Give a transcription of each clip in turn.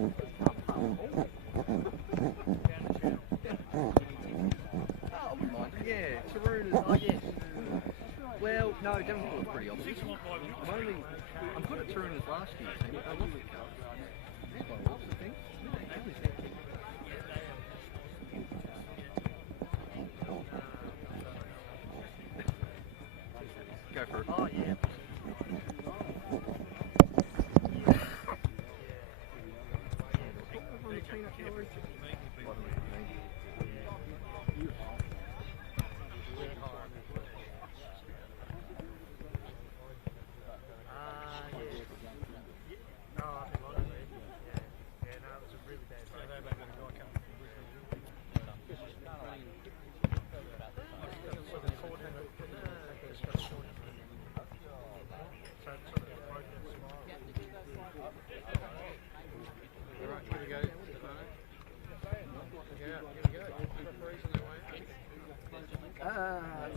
Yeah, Taroona. Oh, yes. Well, no, Devonport was pretty obvious. I'm good at Taroona's last year. I love it, Carl. What's the thing? Go for it. Oh, yeah.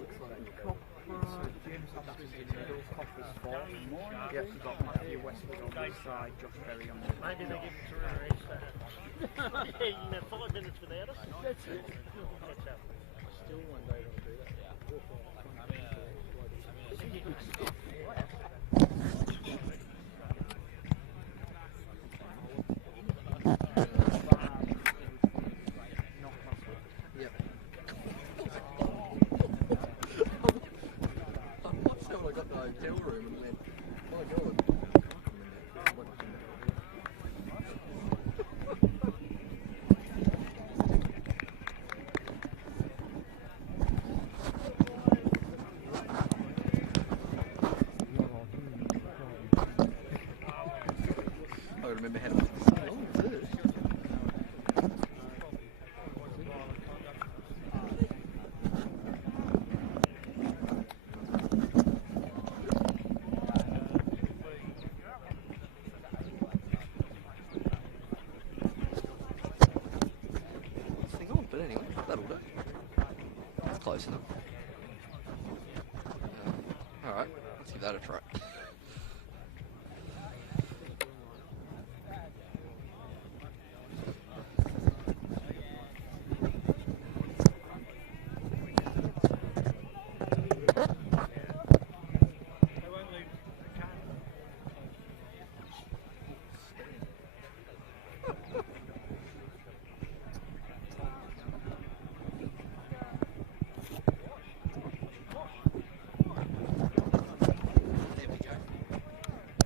Looks like Copper's fault. Yep, we've got Matthew Westwood on this side, Josh Berry on the other. Maybe they give it to her yeah, you know, 5 minutes without us. That's it. Still one day want to do that. I remember how to but anyway, that'll do. That's close enough. Alright, let's give that a try.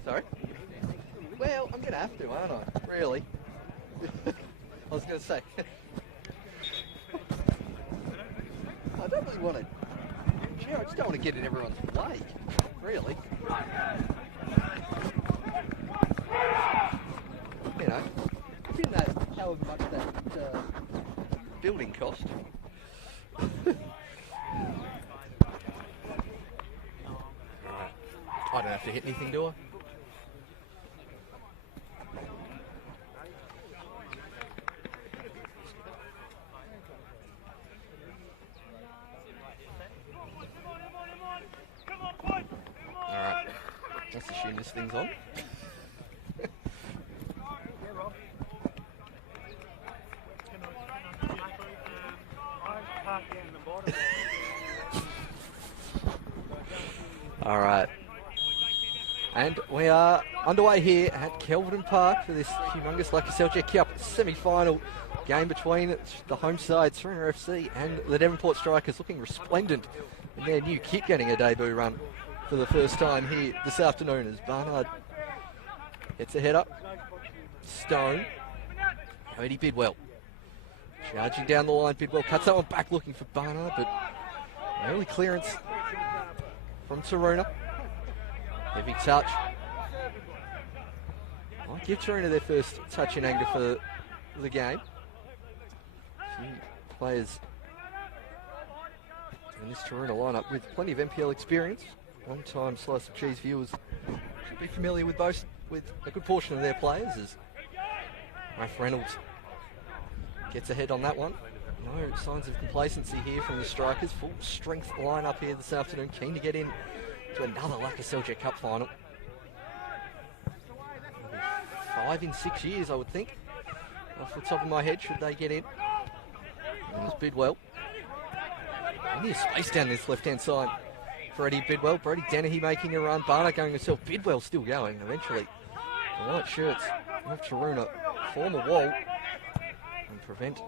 Sorry? Well, I'm going to have to, aren't I? Really? I was going to say. I don't really want to... I just don't want to get in everyone's way. Really. You know, given that, however much that building cost. I don't have to hit anything, do I? Alright, let's assume this thing's on. Alright. And we are underway here at Kelvedon Park for this humongous LakaCup semi-final game between the home side, Taroona FC, and the Devonport Strikers, looking resplendent in their new kit, getting a debut run for the first time here this afternoon as Barnard gets a head up. Stone. Cody Bidwell. Charging down the line, Bidwell cuts that one back looking for Barnard, but early clearance from Taroona. Heavy touch. Might give Taroona their first touch in anger for the game. Few players in this Taroona lineup with plenty of NPL experience. Long-time Slice of Cheese viewers should be familiar with both, with a good portion of their players, as Ralph Reynolds gets ahead on that one. No signs of complacency here from the Strikers. Full strength lineup here this afternoon, keen to get in to another LakaCup final. 5 in 6 years, I would think. off the top of my head, should they get in. And there's Bidwell. Plenty of space down this left-hand side for Eddie Bidwell. Brody Dennehy making a run. Barnett going himself. Bidwell still going eventually. The white shirts of Taroona form a wall and prevent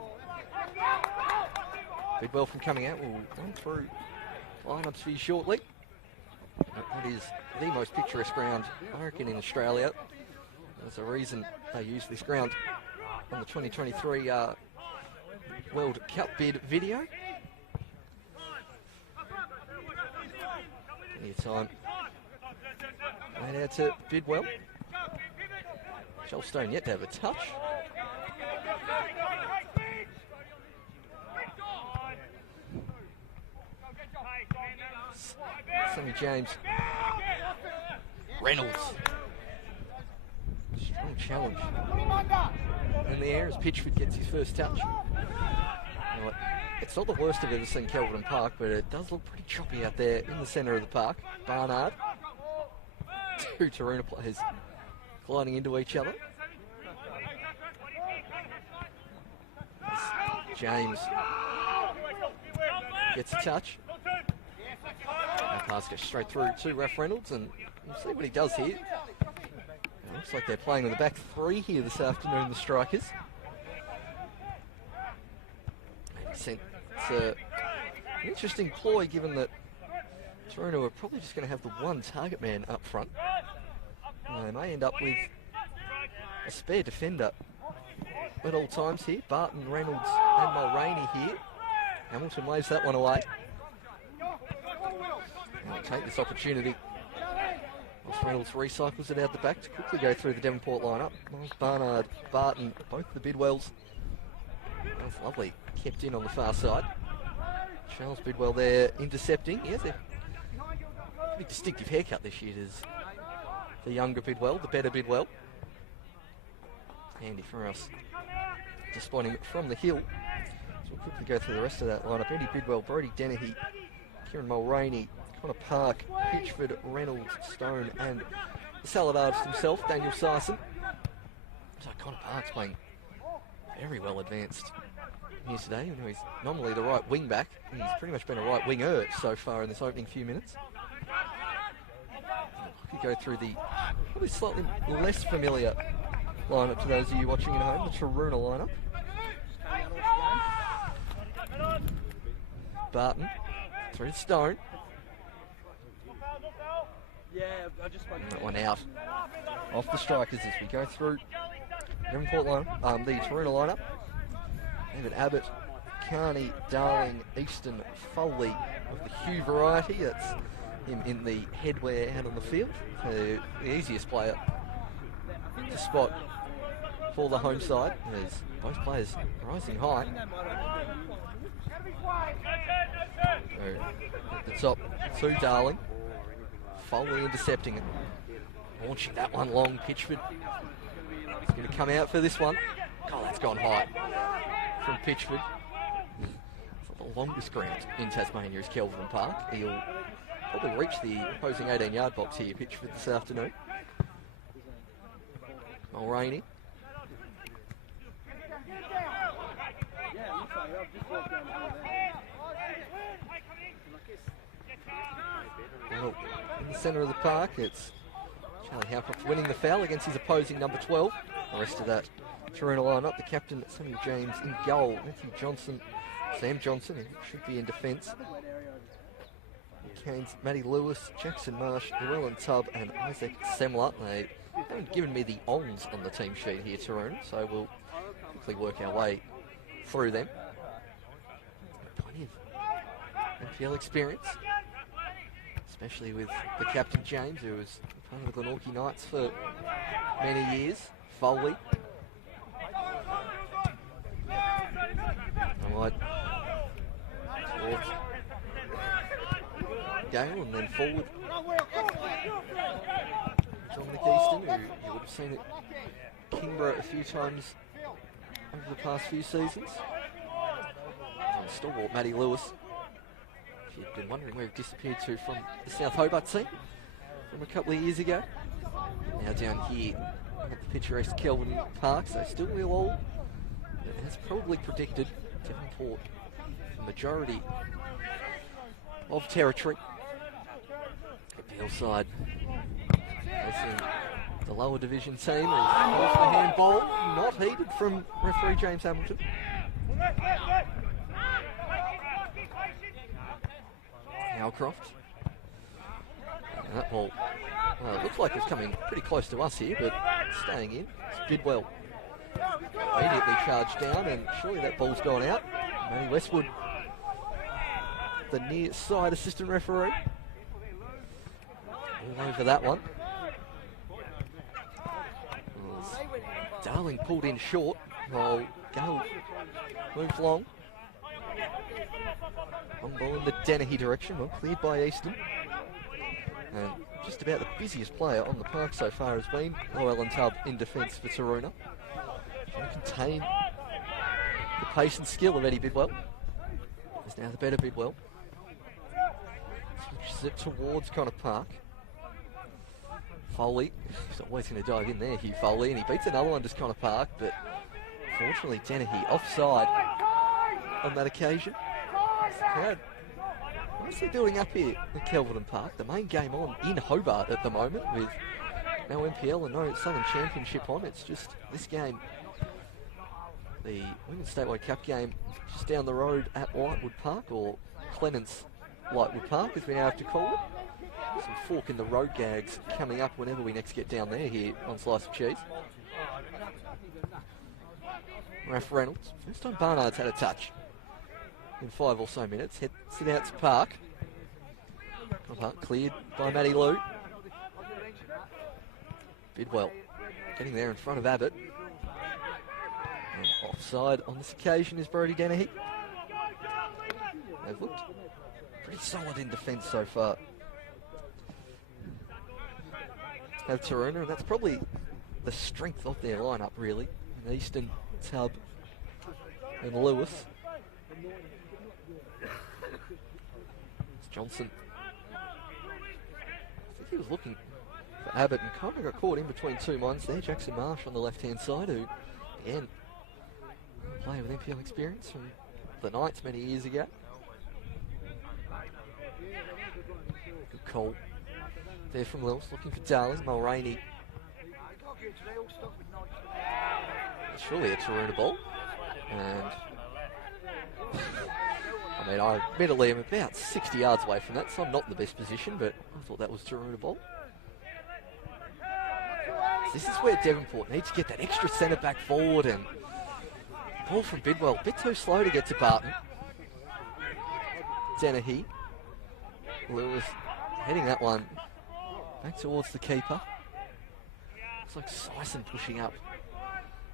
Bidwell from coming out. We'll run through lineups for you shortly. It is the most picturesque ground, I reckon, in Australia. There's a reason they use this ground on the 2023 World Cup bid video. Plenty of time. Right out to Bidwell. Joel Stone yet to have a touch. Sammy James. Reynolds. Strong challenge. In the air as Pitchford gets his first touch. You know what? It's not the worst I've ever seen Kelvin Park, but it does look pretty choppy out there in the centre of the park. Barnard. Two Taroona players gliding into each other. As James gets a touch. That pass goes straight through to Ralph Reynolds, and we'll see what he does here. It looks like they're playing with the back three here this afternoon, the Strikers. It's an interesting ploy, given that Taroona are probably just going to have the one target man up front. They may end up with a spare defender at all times here. Barton, Reynolds and Mulroney here. Hamilton waves that one away. And they take this opportunity. Whilst Reynolds recycles it out the back to quickly go through the Devonport lineup. Barnard, Barton, both the Bidwells. That's lovely. Kept in on the far side. Charles Bidwell there intercepting. He has a pretty distinctive haircut this year. Does the younger Bidwell, the better Bidwell. Handy for us to spot him from the hill. So we'll quickly go through the rest of that lineup. Eddie Bidwell, Brody Dennehy, Kieran Mulroney, Connor Park, Pitchford, Reynolds, Stone, and the salad artist himself, Daniel Sarson. So Connor Park's playing very well advanced here today. You know, he's nominally the right wing back, and he's pretty much been a right winger so far in this opening few minutes. We go through the probably slightly less familiar lineup to those of you watching at home, the Taroona lineup. Barton through to Stone. That one out off the Strikers as we go through Devonport lineup, the Taroona lineup. David Abbott, Carney, Darling, Easton, Foley of the Hugh variety. That's him in the headwear out on the field. The easiest player to spot for the home side as both players rising high. So at the top, Sue Darling. Foley intercepting it. Launching that one long. Pitchford is going to come out for this one. Oh, that's gone high from Pitchford. The longest ground in Tasmania is Kelvin Park. He'll probably reach the opposing 18-yard box here, Pitchford, this afternoon. Mulroney. Well, in the centre of the park, it's Charlie Howcroft winning the foul against his opposing number 12. The rest of that Taroona lineup, the captain, Samuel James, in goal, Matthew Johnson, Sam Johnson, who should be in defence. Canes, Matty Lewis, Jackson Marsh, Llewellyn Tubb, and Isaac Semler. They haven't given me the ons on the team sheet here, Taroona, so we'll quickly work our way through them. Plenty of NPL experience, especially with the captain James, who was part of the Glenorchy Knights for many years. Foley. Alright. Towards Gale and then forward. Dominic Easton, who you would have seen at Kingborough a few times over the past few seasons. And stalwart Matty Lewis. If you've been wondering where he disappeared to from the South Hobart team from a couple of years ago. Now down here at the picturesque Kelvin Park, so still will all as probably predicted, Devonport, the majority of territory. Appeal side. The lower division team is off the handball, not heeded from referee James Hamilton. Howcroft. And that ball, well, it looks like it's coming pretty close to us here, but staying in. It's Bidwell. Immediately charged down, and surely that ball's gone out. Matty Westwood, the near side assistant referee. All over that one. Darling pulled in short, while Gale moved long. Long ball in the Dennehy direction, well cleared by Easton. And just about the busiest player on the park so far has been Llewellyn Tubb in defence for Taroona. Trying to contain the pace and skill of Eddie Bidwell. There's now the better Bidwell. Switches it towards Connor Park. Foley, he's always going to dive in there, Hugh Foley, and he beats another one, just Connor Park, but fortunately Dennehy offside on that occasion. The crowd mostly building up here at Kelvedon Park. The main game on in Hobart at the moment with no NPL and no Southern Championship on. It's just this game, the Women's Statewide Cup game, just down the road at Lightwood Park, or Clements Lightwood Park as we now have to call it. Some fork in the road gags coming up whenever we next get down there here on Slice of Cheese. Raph Reynolds, first time Barnard's had a touch in 5 or so minutes. Heads it out to Park. Park cleared by Matty Lou. Bidwell getting there in front of Abbott. And offside on this occasion is Brodie Dennehy. They've looked pretty solid in defence so far. Have Taroona, and that's probably the strength of their lineup, really. And Easton, Tubb, and Lewis. It's Johnson. I think he was looking for Abbott and kind of got caught in between two minds there. Jackson Marsh on the left-hand side, who, again, player with NPL experience from the Knights many years ago. Good call there from Lewis, looking for Darling. Mulraney. Surely a Taroona ball. And I mean, I admittedly am about 60 yards away from that, so I'm not in the best position, but I thought that was Taroona ball. This is where Devonport needs to get that extra centre back forward, and ball from Bidwell, a bit too slow to get to Barton. Dennehy. Lewis heading that one back towards the keeper. Looks like Sison pushing up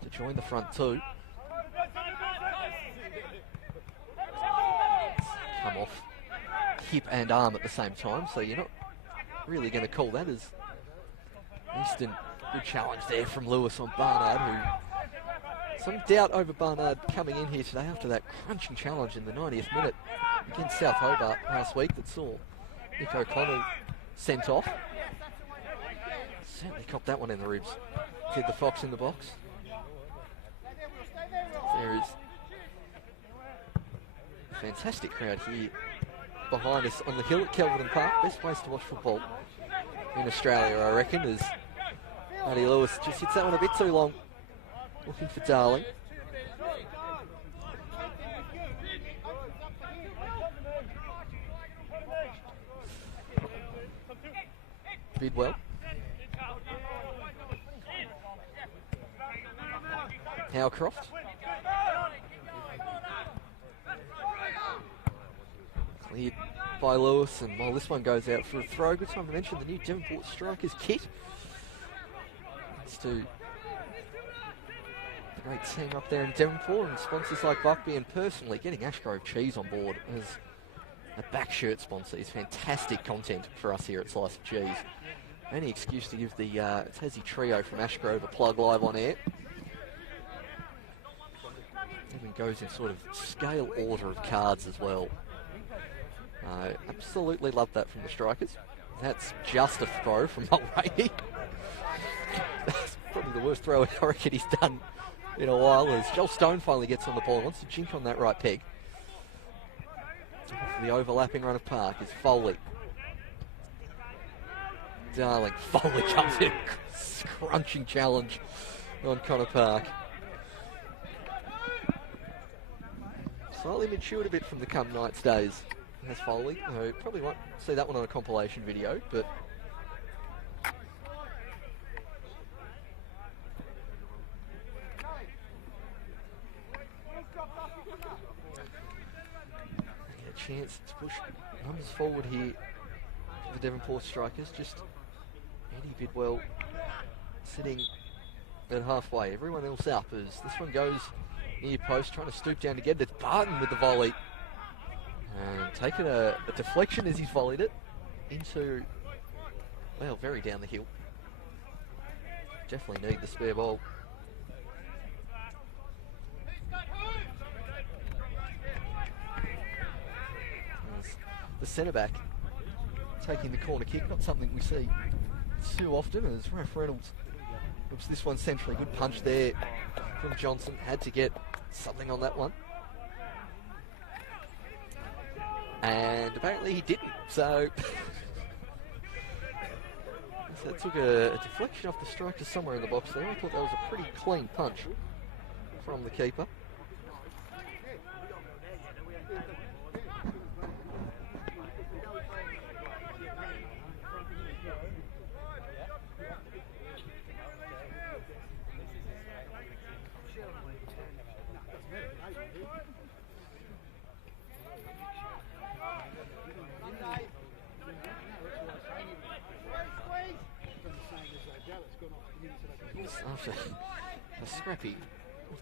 to join the front two. Come off hip and arm at the same time, so you're not really going to call that as Easton. Good challenge there from Lewis on Barnard, who some doubt over Barnard coming in here today after that crunching challenge in the 90th minute against South Hobart last week that saw Nick O'Connell sent off. Certainly copped that one in the ribs. Did the Fox in the box. There is a fantastic crowd here behind us on the hill at Kelvedon Park. Best place to watch football in Australia, I reckon, as Matty Lewis just hits that one a bit too long. Looking for Darling. Bidwell. Howcroft. Cleared by Lewis, and while this one goes out for a throw, good time to mention the new Devonport Strikers kit. Thanks to the great team up there in Devonport and sponsors like Buckby, and personally getting Ashgrove Cheese on board as a back shirt sponsor is fantastic content for us here at Slice of Cheese. Any excuse to give the Tassie trio from Ashgrove a plug live on air. Even goes in sort of scale order of cards as well. Absolutely love that from the Strikers. That's just a throw from Mulraney. That's probably the worst throw I reckon he's done in a while as Joel Stone finally gets on the ball. Wants to jink on that right peg. The overlapping run of Park is Foley. Darling. Foley comes in. Crunching challenge on Connor Park. Slightly matured a bit from the Cum Knights days, has Foley. Probably won't see that one on a compilation video, but a chance to push numbers forward here for the Devonport strikers. Just Eddie Bidwell sitting at halfway. Everyone else up as this one goes near post, trying to stoop down to get it. It's Barton with the volley. And taking a deflection as he's volleyed it into, well, very down the hill. Definitely need the spare ball. The centre back taking the corner kick, not something we see too often, as Raf Reynolds looks this one centrally. Good punch there from Johnson. Had to get something on that one. And apparently he didn't, so it took a deflection off the striker somewhere in the box there. I thought that was a pretty clean punch from the keeper. After a scrappy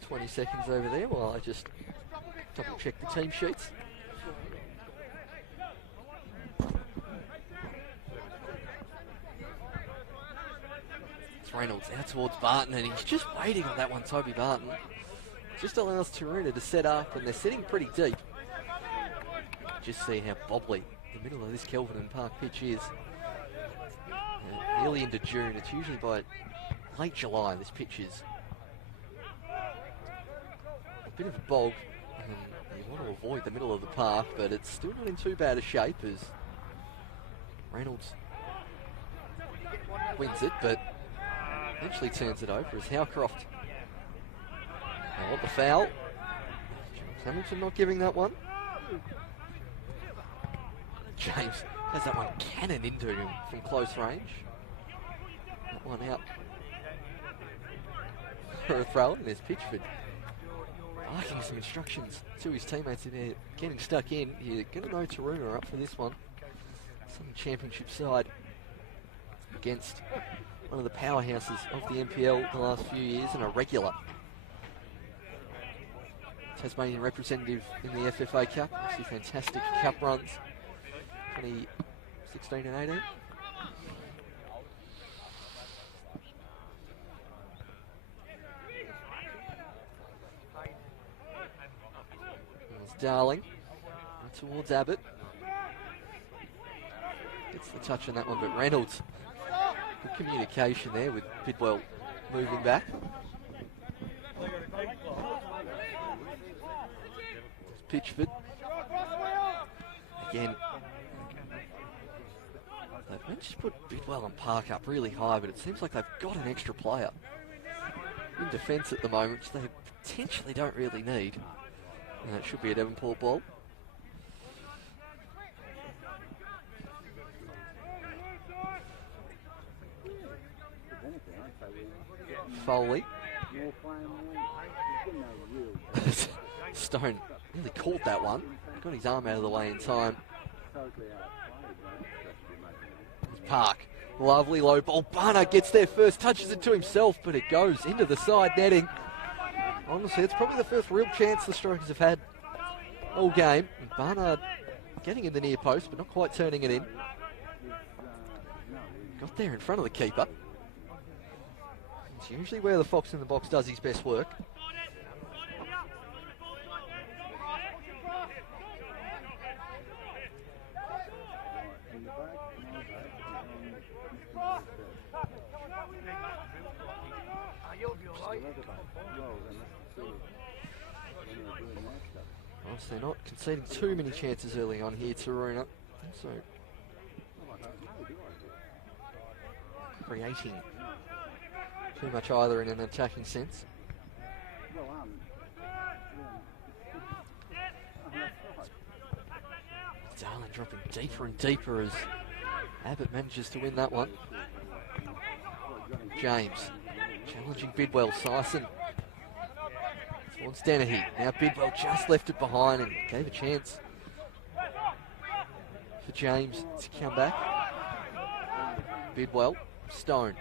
20 seconds over there while I just double check the team sheets. It's Reynolds out towards Barton, and he's just waiting on that one, Toby Barton. Just allows Taroona to set up, and they're sitting pretty deep. Just see how bobbly the middle of this Kelvin and Park pitch is. Nearly into June. It's usually by late July this pitch is a bit of a bog, and you want to avoid the middle of the park, but it's still not in too bad a shape as Reynolds wins it, but eventually turns it over as Howcroft. They want the foul. Hamilton not giving that one. James has that one cannon into him from close range. That one out for a throw, and there's Pitchford barking some instructions to his teammates. If they're getting stuck in, you're going to know Taroona are up for this one. Some championship side against one of the powerhouses of the NPL the last few years, and a regular Tasmanian representative in the FFA Cup. Obviously fantastic cup runs, 2016 and 18. Darling towards Abbott. Gets the touch on that one, but Reynolds. Good communication there with Bidwell moving back. Pitchford. Again. They've just put Bidwell and Park up really high, but it seems like they've got an extra player in defence at the moment, which they potentially don't really need. And that should be a Devonport ball. Foley. Stone really caught that one. Got his arm out of the way in time. Park. Lovely low ball. Barnard gets there first, touches it to himself, but it goes into the side netting. Honestly, it's probably the first real chance the Strikers have had all game. And Barnard getting in the near post, but not quite turning it in. Got there in front of the keeper. It's usually where the Fox in the box does his best work. Whilst they're not conceding too many chances early on here, Taroona. So creating too much either in an attacking sense. Darling dropping deeper and deeper as Abbott manages to win that one. James challenging Bidwell. Sison towards Dennehy. Now Bidwell just left it behind and gave a chance for James to come back. Bidwell, Stone.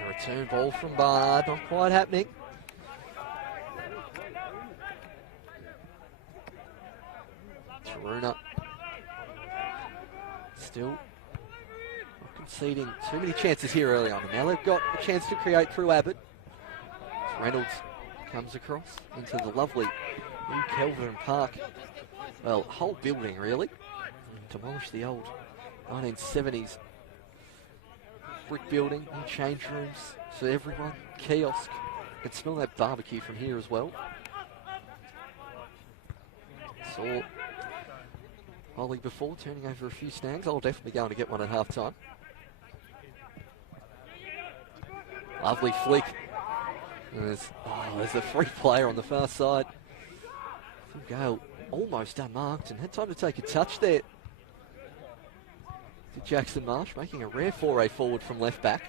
The return ball from Barnard, not quite happening. Taroona still not conceding too many chances here early on. And now they've got a chance to create through Abbott. Reynolds comes across into the lovely new Kelvin Park. Well, whole building really. Demolished the old 1970s brick building, new change rooms for everyone, kiosk. You can smell that barbecue from here as well. Saw Holly before turning over a few snags. I'll definitely be going to get one at half time. Lovely flick. And there's a free player on the far side. Gale almost unmarked and had time to take a touch there. To Jackson Marsh, making a rare foray forward from left back.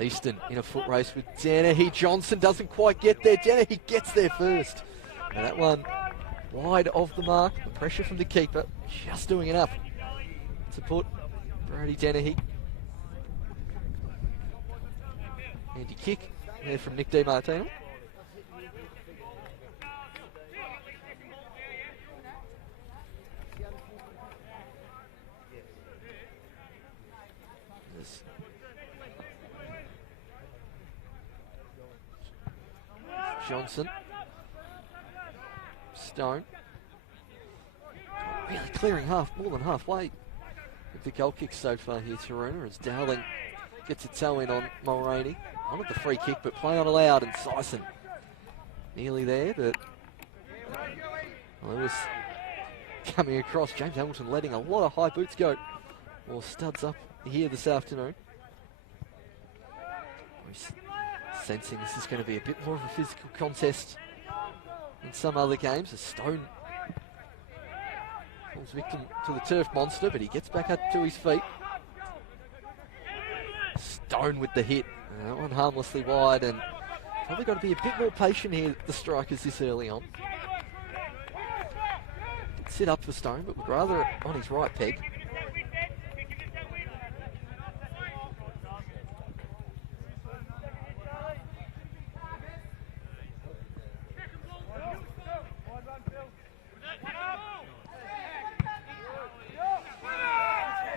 Easton in a foot race with Dennehy. Johnson doesn't quite get there. Dennehy gets there first. And that one wide of the mark. The pressure from the keeper just doing enough to put Brody Dennehy. Handy kick there from Nick DiMartino. Johnson. Stone. Really clearing more than halfway with the goal kick so far here, Taroona, as Dowling gets a toe in on Mulroney. Wanted the free kick, but play on allowed, and Sison nearly there, but Lewis coming across. James Hamilton letting a lot of high boots go, or studs up here this afternoon. Sensing this is going to be a bit more of a physical contest than some other games. A Stone falls victim to the turf monster, but he gets back up to his feet. Stone with the hit. That one harmlessly wide, and probably got to be a bit more patient here, the strikers, this early on. Sit up for Stone, but would rather on his right peg.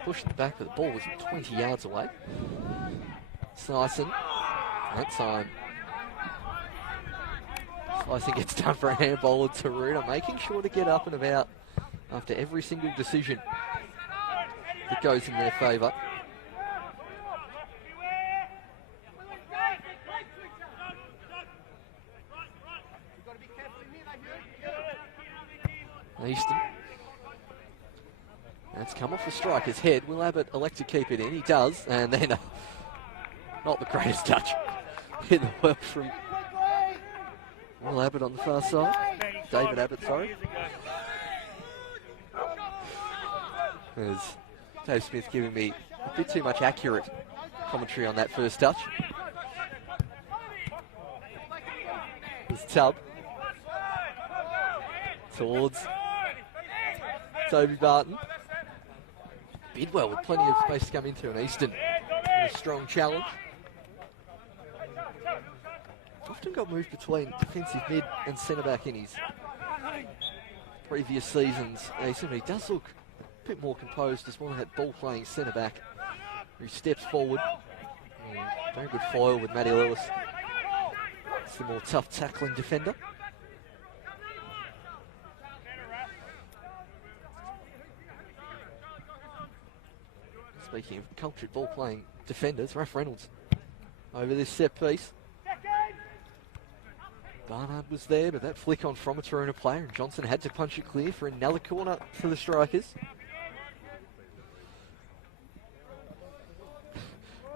Pushed it back, but the ball was 20 yards away. Sison, that time. Sison gets done for a handball at Taroona, making sure to get up and about after every single decision that goes in their favour. Easton. That's come off the striker's head. Will Abbott elect to keep it in? He does, and then not the greatest touch. Hit the well from Will Abbott on the far side. David Abbott, sorry. There's Dave Smith giving me a bit too much accurate commentary on that first touch. There's Tubb towards Toby Barton. Bidwell with plenty of space to come into, and Easton with a strong challenge. Often got moved between defensive mid and centre-back in his previous seasons. Easton, he does look a bit more composed as well as that ball-playing centre-back who steps forward. Very good foil with Matty Lewis. It's the more tough tackling defender. Speaking of cultured ball-playing defenders, Raph Reynolds over this set piece. Barnard was there, but that flick on from a Taroona player, and Johnson had to punch it clear for another corner for the Strikers.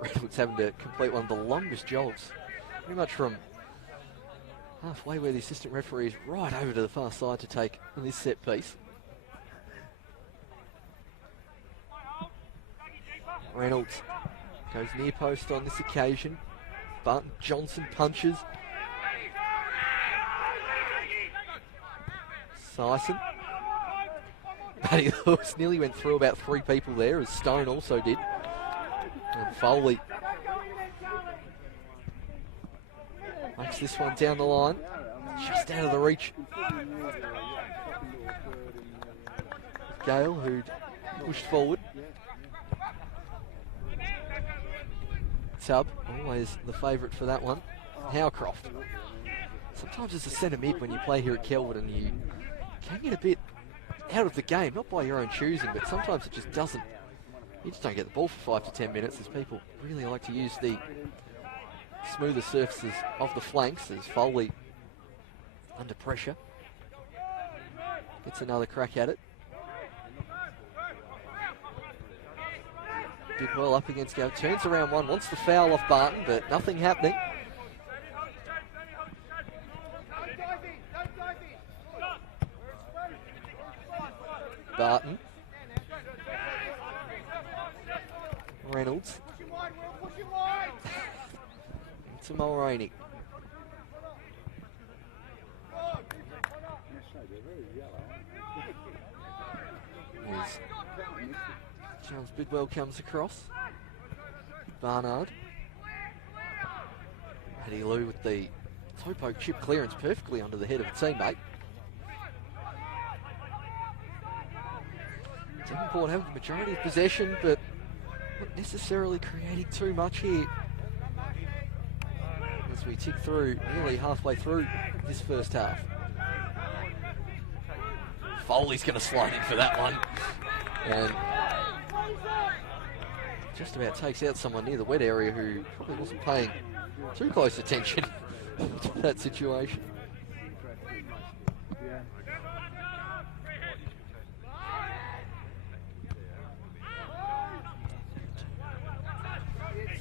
Reynolds having to complete one of the longest jogs, pretty much from halfway where the assistant referee is right over to the far side to take this set piece. Reynolds goes near post on this occasion. Barton Johnson punches. Sison. Matty Lewis nearly went through about 3 people there, as Stone also did. And Foley makes this one down the line, just out of the reach. Gale, who'd pushed forward. Tubb, always the favourite for that one. Howcroft. Sometimes as a centre mid when you play here at Kelvedon, you can get a bit out of the game, not by your own choosing, but sometimes it just doesn't. You just don't get the ball for 5 to 10 minutes, as people really like to use the smoother surfaces of the flanks, as Foley under pressure gets another crack at it. Bidwell up against Gale, turns around one, wants the foul off Barton, but nothing happening. Barton. Reynolds. To Mulroney. As Charles Bidwell comes across. Barnard. Matty Lou with the toe poke chip clearance perfectly under the head of a teammate. Devonport have the majority of possession, but not necessarily creating too much here. As we tick through, nearly halfway through this first half. Foley's going to slide in for that one. And just about takes out someone near the wet area who probably wasn't paying too close attention to that situation.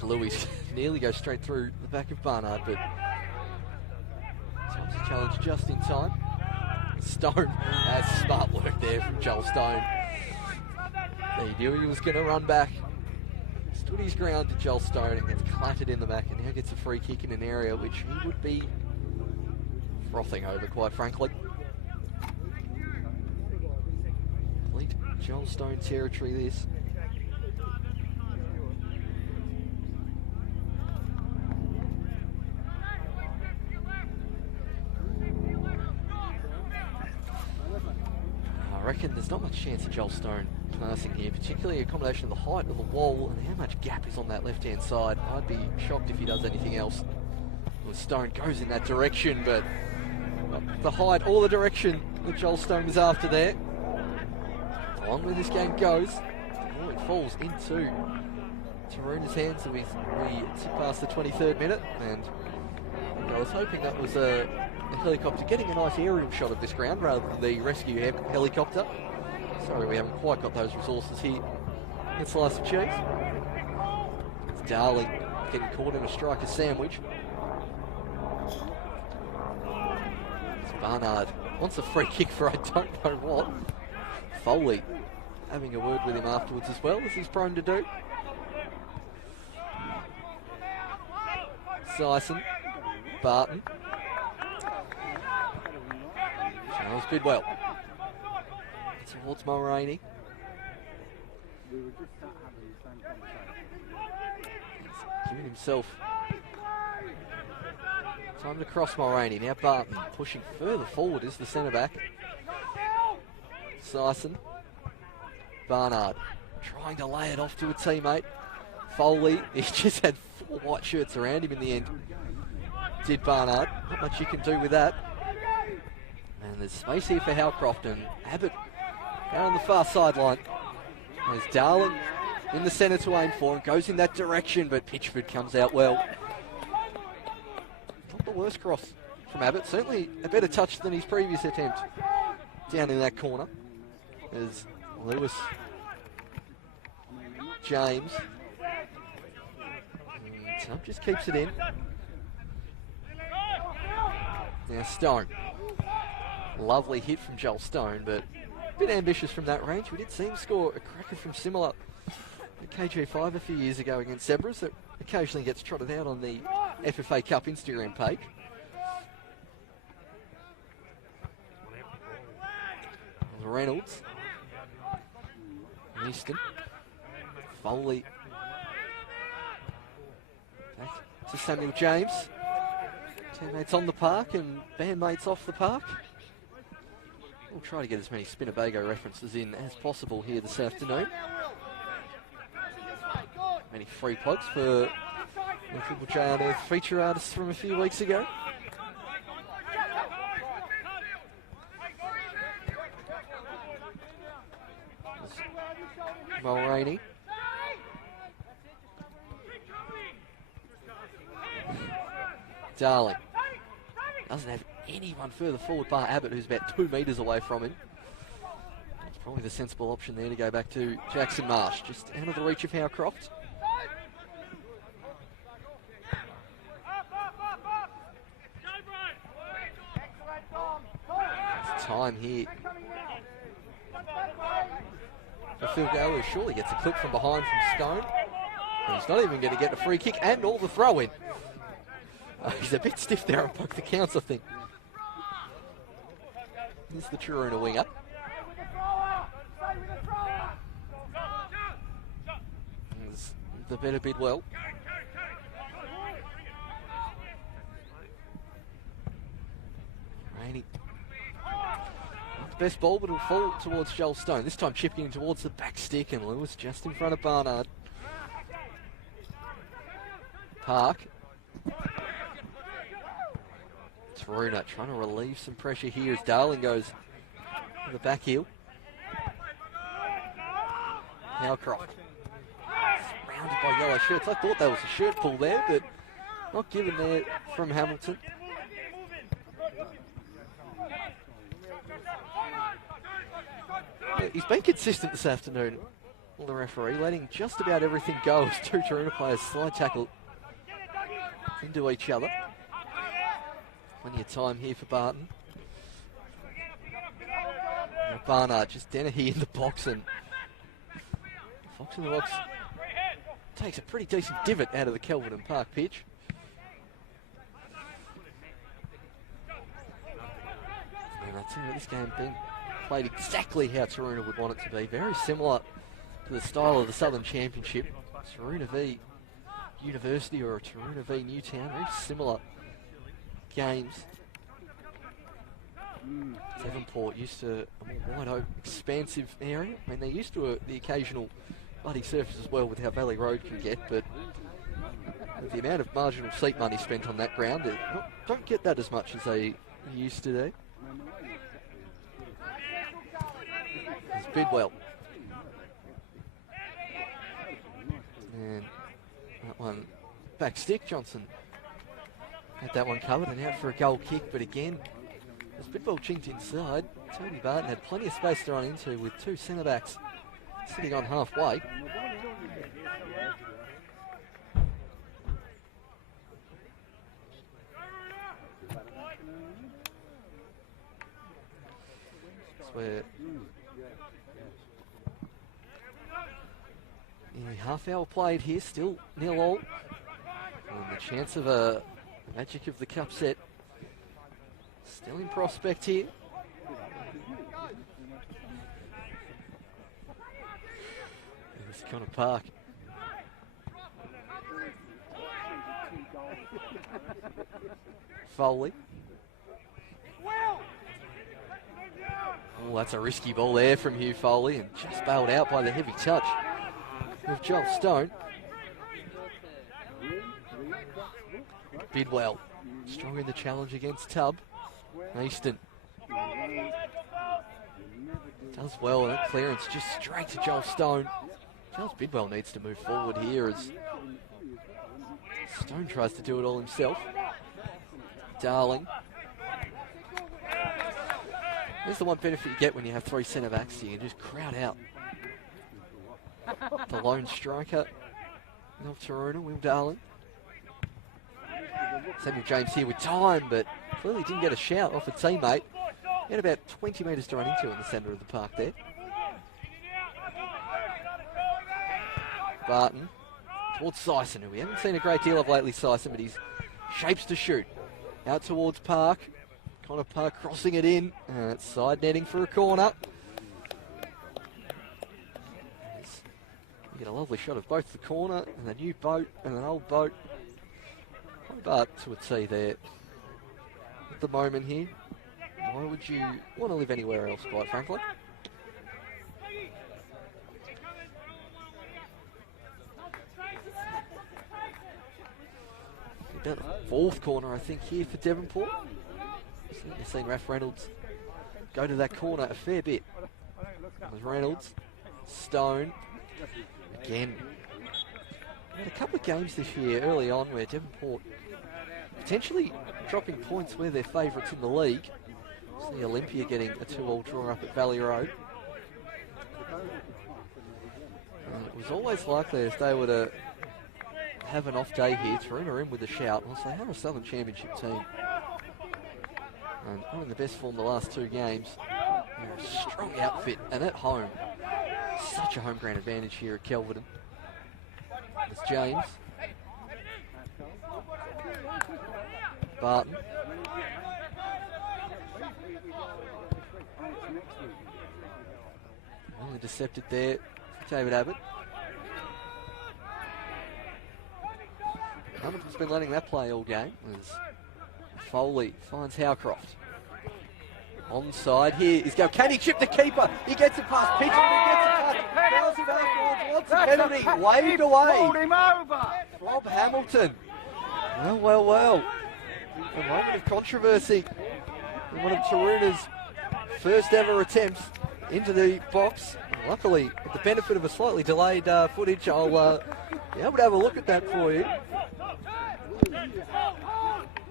Louis nearly goes straight through the back of Barnard, but stops the challenge just in time. Stone, that's smart work there from Joel Stone. He knew he was going to run back. Stood his ground to Joel Stone and gets clattered in the back, and now gets a free kick in an area which he would be frothing over, quite frankly. Complete Joel Stone territory, this. I reckon there's not much chance of Joel Stone passing here, particularly a combination of the height of the wall and how much gap is on that left-hand side. I'd be shocked if he does anything else. Well, Stone goes in that direction, but the height or the direction that Joel Stone was after there. The longer this game goes, the more it falls into Taroona's hands. So we tip past the 23rd minute, and I was hoping that was a helicopter getting a nice aerial shot of this ground rather than the rescue helicopter. Sorry, we haven't quite got those resources here. And slice of cheese. It's Darling getting caught in a striker sandwich. It's Barnard wants a free kick for I don't know what. Foley having a word with him afterwards as well, as he's prone to do. Sison. Barton. Charles Bidwell. Towards Mulroney. Giving himself time to cross Mulroney. Now Barton pushing further forward is the centre back. Sison. Barnard trying to lay it off to a teammate. Foley, he just had 4 white shirts around him in the end. Did Barnard. Not much you can do with that. And there's space here for Howcroft, and Abbott out on the far sideline. There's Darling in the centre to aim for and goes in that direction, but Pitchford comes out well. Not the worst cross from Abbott. Certainly a better touch than his previous attempt down in that corner. As Lewis James. Tubb just keeps it in. Now Stone. Lovely hit from Joel Stone, but a bit ambitious from that range. We did see him score a cracker from similar at KG5 a few years ago against Zebras that occasionally gets trotted out on the FFA Cup Instagram page. Reynolds. Easton. Foley. Back to Samuel James. Teammates on the park and bandmates off the park. We'll try to get as many Spinnebago references in as possible here this afternoon. Many free plugs for the Triple J Unearthed feature artists from a few weeks ago. Mulroney. Darling. Doesn't have anyone further forward bar Abbott, who's about 2 metres away from him. It's probably the sensible option there to go back to Jackson Marsh, just out of the reach of Howcroft. It's time here for Phil Gale, who surely gets a clip from behind from Stone. And he's not even going to get the free kick and all the throw-in. He's a bit stiff there on both the counts, I think. Here's the Taroona winger. There's the better Bidwell. Rainey. Not the best ball, but it'll fall towards Joel Stone. This time chipping towards the back stick, and Lewis just in front of Barnard. Park. Taroona trying to relieve some pressure here as Darling goes to the back heel. Howcroft. Surrounded by yellow shirts. I thought that was a shirt pull there, but not given there from Hamilton. Yeah, he's been consistent this afternoon, the referee, letting just about everything go as 2 Taroona players slide tackle into each other. Plenty of time here for Barton. Now Barnard just Dennehy in the box, and Fox in the box takes a pretty decent divot out of the Kelvin and Park pitch. And I tell you, this game being played exactly how Taroona would want it to be. Very similar to the style of the Southern Championship. Taroona v University or Taroona v Newtown, very similar games. Devonport used to a more wide open, expansive area. I mean, they're used to the occasional muddy surface as well with how Valley Road can get, but with the amount of marginal seat money spent on that ground, they don't get that as much as they used to do. There's Bidwell. And that one back stick, Johnson had that one covered and out for a goal kick, but again, as Bidwell chinked inside, Tony Barton had plenty of space to run into with 2 centre backs sitting on halfway. That's where nearly half hour played here, still 0-0. And the chance of a Magic of the Cup set still in prospect here. There's Connor Park. Foley. Oh, that's a risky ball there from Hugh Foley, and just bailed out by the heavy touch of Joel Stone. Bidwell, strong in the challenge against Tubb. Easton does well, and that clearance just straight to Joel Stone. Charles Bidwell needs to move forward here as Stone tries to do it all himself. Darling There's the one benefit you get when you have 3 centre backs. You can just crowd out the lone striker of Taroona, Will Darling. Samuel James here with time, but clearly didn't get a shout off a teammate. He had about 20 metres to run into in the centre of the park there. Barton towards Syson, who we haven't seen a great deal of lately, Syson, but he's shapes to shoot. Out towards Park. Connor Park crossing it in. It's side netting for a corner. You get a lovely shot of both the corner and the new boat and an old boat. Hobart to a tee there at the moment here. Why would you want to live anywhere else, quite frankly? About the 4th corner, I think, here for Devonport. You've seen Raph Reynolds go to that corner a fair bit. There's Reynolds, Stone, again. We had a couple of games this year early on where Devonport potentially dropping points where they're favourites in the league. See Olympia getting a 2-all draw up at Valley Road. And it was always likely if they were to have an off day here, Taroona in with a shout. I'll say, how a Southern Championship team. And not in the best form the last 2 games. They're a strong outfit, and at home. Such a home ground advantage here at Kelvedon. It's James. Barton. Only intercepted there for David Abbott. Hamilton's been letting that play all game as Foley finds Howcroft. Onside here is go. Can he chip the keeper? He gets it past Pitcher, he gets it past. Fouls him afterwards, wants a penalty, waved away. Hold him over. Rob Hamilton. Well. A moment of controversy. One of Taroona's first ever attempts into the box. Luckily, with the benefit of a slightly delayed footage, I'll be able to have a look at that for you.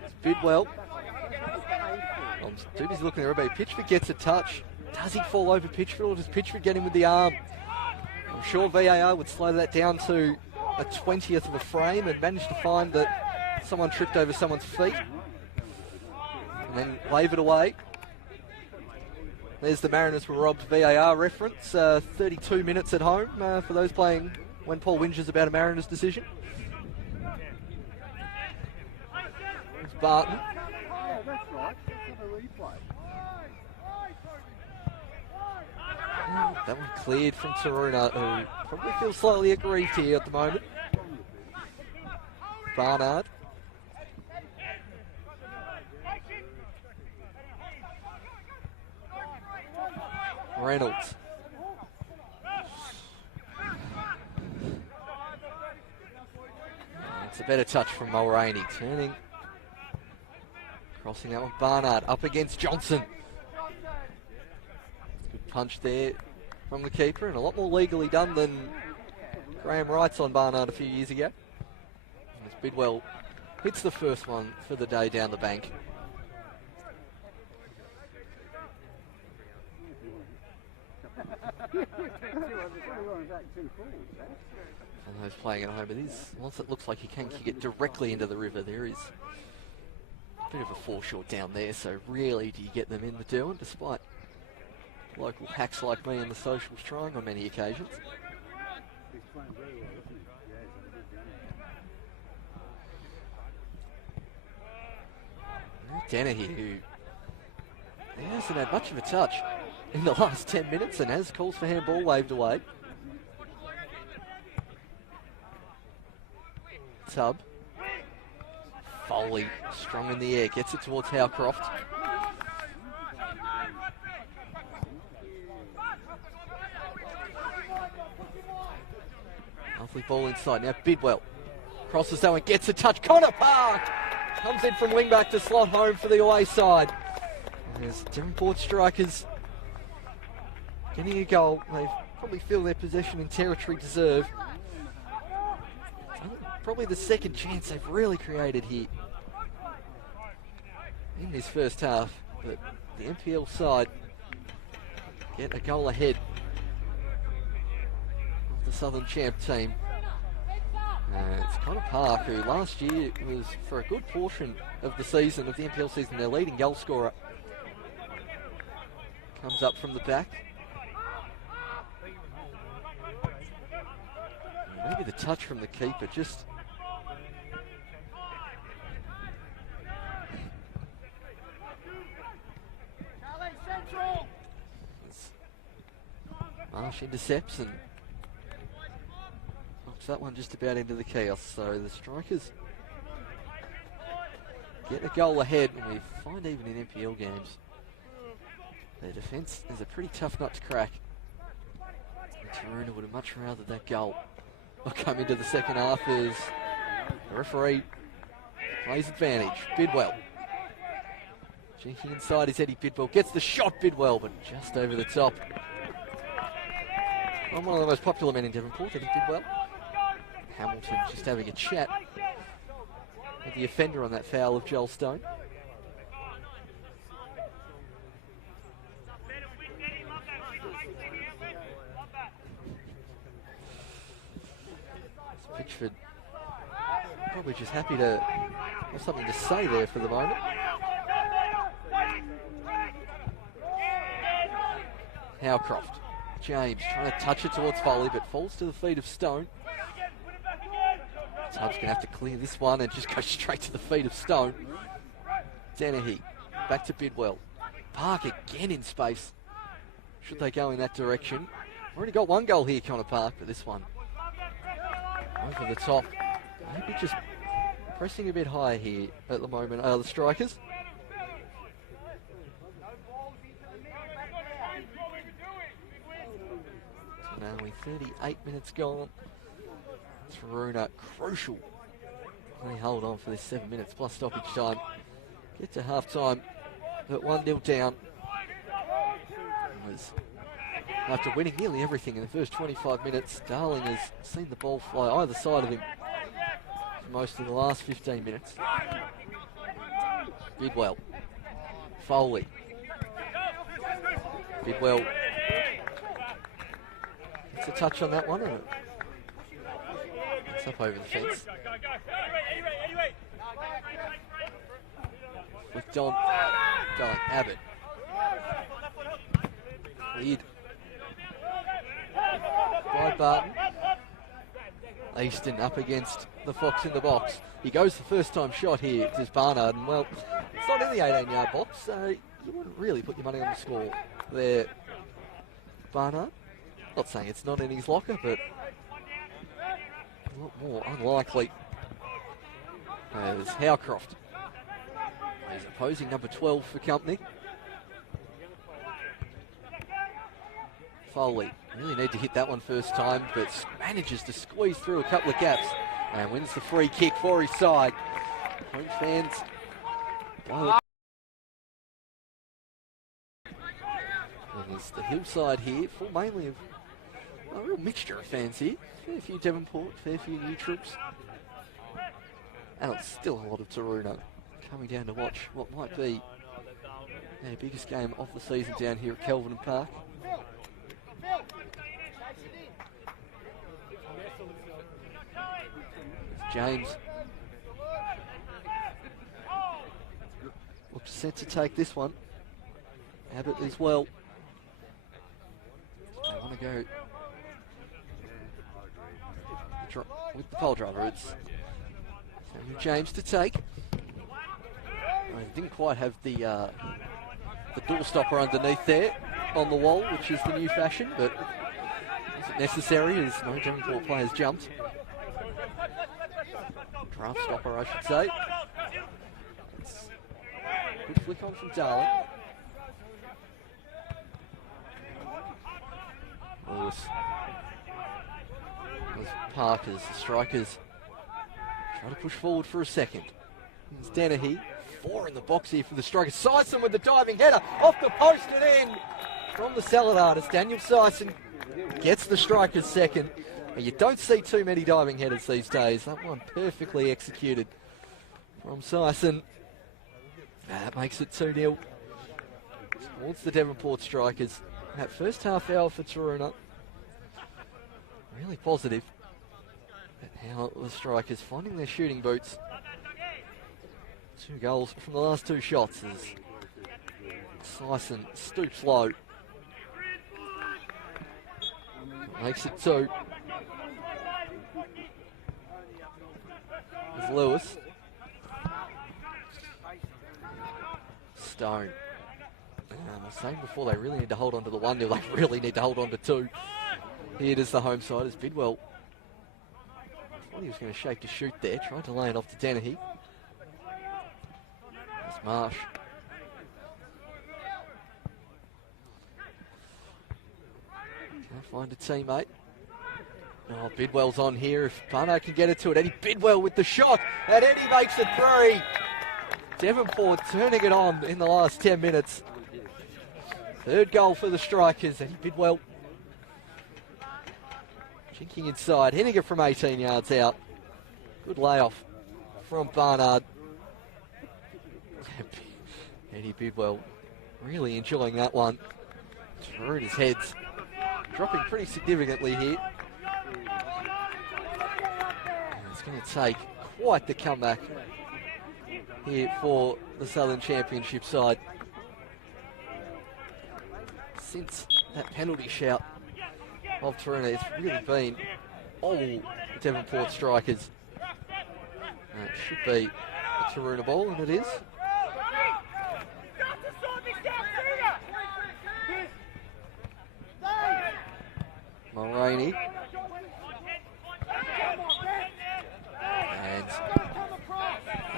It's Bidwell. I'm too busy looking at everybody. Pitchford gets a touch. Does he fall over Pitchford, or does Pitchford get him with the arm? I'm sure VAR would slow that down to a 20th of a frame and manage to find that someone tripped over someone's feet and then wave it away. There's the Mariners were robbed VAR reference. 32 minutes at home for those playing when Paul whinges about a Mariners decision. It's Barton. That one cleared from Taroona, who probably feels slightly aggrieved here at the moment. Barnard. Reynolds. It's a better touch from Mulroney. Turning. Crossing that one. Barnard up against Johnson. Good punch there from the keeper, and a lot more legally done than Graham Wright's on Barnard a few years ago. As Bidwell hits the first one for the day down the bank. For those playing at home, it is, once it looks like you can kick it directly into the river, there is a bit of a foreshort down there, so rarely do you get them in the doing, despite local hacks like me and the socials trying on many occasions. Dennehy, who hasn't had much of a touch in the last 10 minutes and has calls for handball waved away. Tubb. Foley strong in the air, gets it towards Howcroft. Lovely ball inside. Now Bidwell crosses that one, gets a touch. Connor Park comes in from wing back to slot home for the away side. As Devonport strikers getting a goal, they probably feel their possession and territory deserve. Probably the second chance they've really created here in this first half, but the NPL side get a goal ahead of the Southern Champ team. It's Connor Park, who last year was, for a good portion of the season, of the NPL season, their leading goal scorer. Comes up from the back. Maybe the touch from the keeper just... Marsh intercepts and knocks that one just about into the chaos. So the Strikers get a goal ahead, and we find even in NPL games their defence is a pretty tough nut to crack. Taroona would have much rather that goal not come into the second half as the referee plays advantage. Bidwell. Cheeky inside is Eddie Bidwell. Gets the shot, Bidwell, but just over the top. One of the most popular men in Devonport, Eddie Bidwell. Hamilton just having a chat with the offender on that foul of Joel Stone. Pitchford probably just happy to have something to say there for the moment. Howcroft. James trying to touch it towards Foley, but falls to the feet of Stone. Tubbs going to have to clear this one and just go straight to the feet of Stone. Dennehy back to Bidwell. Park again in space. Should they go in that direction? Already got one goal here, Connor Park, but this one over the top. Maybe just pressing a bit higher here at the moment are the Strikers. Now with 38 minutes gone. Taroona crucial. They hold on for this 7 minutes plus stoppage time. Get to half time at 1-0 down. After winning nearly everything in the first 25 minutes, Darling has seen the ball fly either side of him for most of the last 15 minutes. Bidwell. Foley. Bidwell. It's a touch on that one, and it's up over the fence. With Darling Abbott. Lead by Barton. Easton up against the Fox in the box. He goes the first time shot here. It's Barnard, and well, it's not in the 18-yard box, so you wouldn't really put your money on the score there, Barnard. Not saying it's not in his locker, but a lot more unlikely. There's Howcroft. He's opposing number 12 for company. Foley, really need to hit that one first time, but manages to squeeze through a couple of gaps and wins the free kick for his side. Home fans, and there's the hillside here, full mainly of a real mixture of fans here. Fair few Devonport, fair few new troops. And it's still a lot of Taroona coming down to watch what might be their biggest game of the season down here at Kelvin Park. James looks set to take this one. Abbott as well. They want to go with the pole driver. It's Samuel James to take. I didn't quite have the door stopper underneath there on the wall, which is the new fashion, but isn't necessary as no Devonport players jumped. Draft stopper, I should say. It's good flick on from Darling. Lewis. Parkers, the Strikers try to push forward for a second. It's Dennehy, 4 in the box here for the Strikers. Sison with the diving header off the post and in from the salad artist. Daniel Sison gets the Strikers second. And you don't see too many diving headers these days. That one perfectly executed from Sison. That makes it 2-0 towards the Devonport Strikers. That first half hour for Taroona, really positive at how the Strikers finding their shooting boots. 2 goals from the last 2 shots as Sison stoops low. Makes it 2. As Lewis. Stone. I was saying before, they really need to hold on to the 1-0. They really need to hold on to 2. Here it is, the home side, as Bidwell thought he was going to shake to shoot there. Tried to lay it off to Dennehy. That's Marsh. Can't find a teammate. Oh, Bidwell's on here. If Barnard can get it to it. Eddie Bidwell with the shot. And Eddie makes it 3. Devonport turning it on in the last 10 minutes. 3rd goal for the Strikers. Eddie Bidwell chinking inside, hitting it from 18 yards out. Good layoff from Barnard. Eddie Bidwell really enjoying that one. Taroona's heads dropping pretty significantly here. And it's going to take quite the comeback here for the Southern Championship side. Since that penalty shout of Taroona, it's really been all Devonport Strikers. And it should be a Taroona ball, and it is. Mulroney. And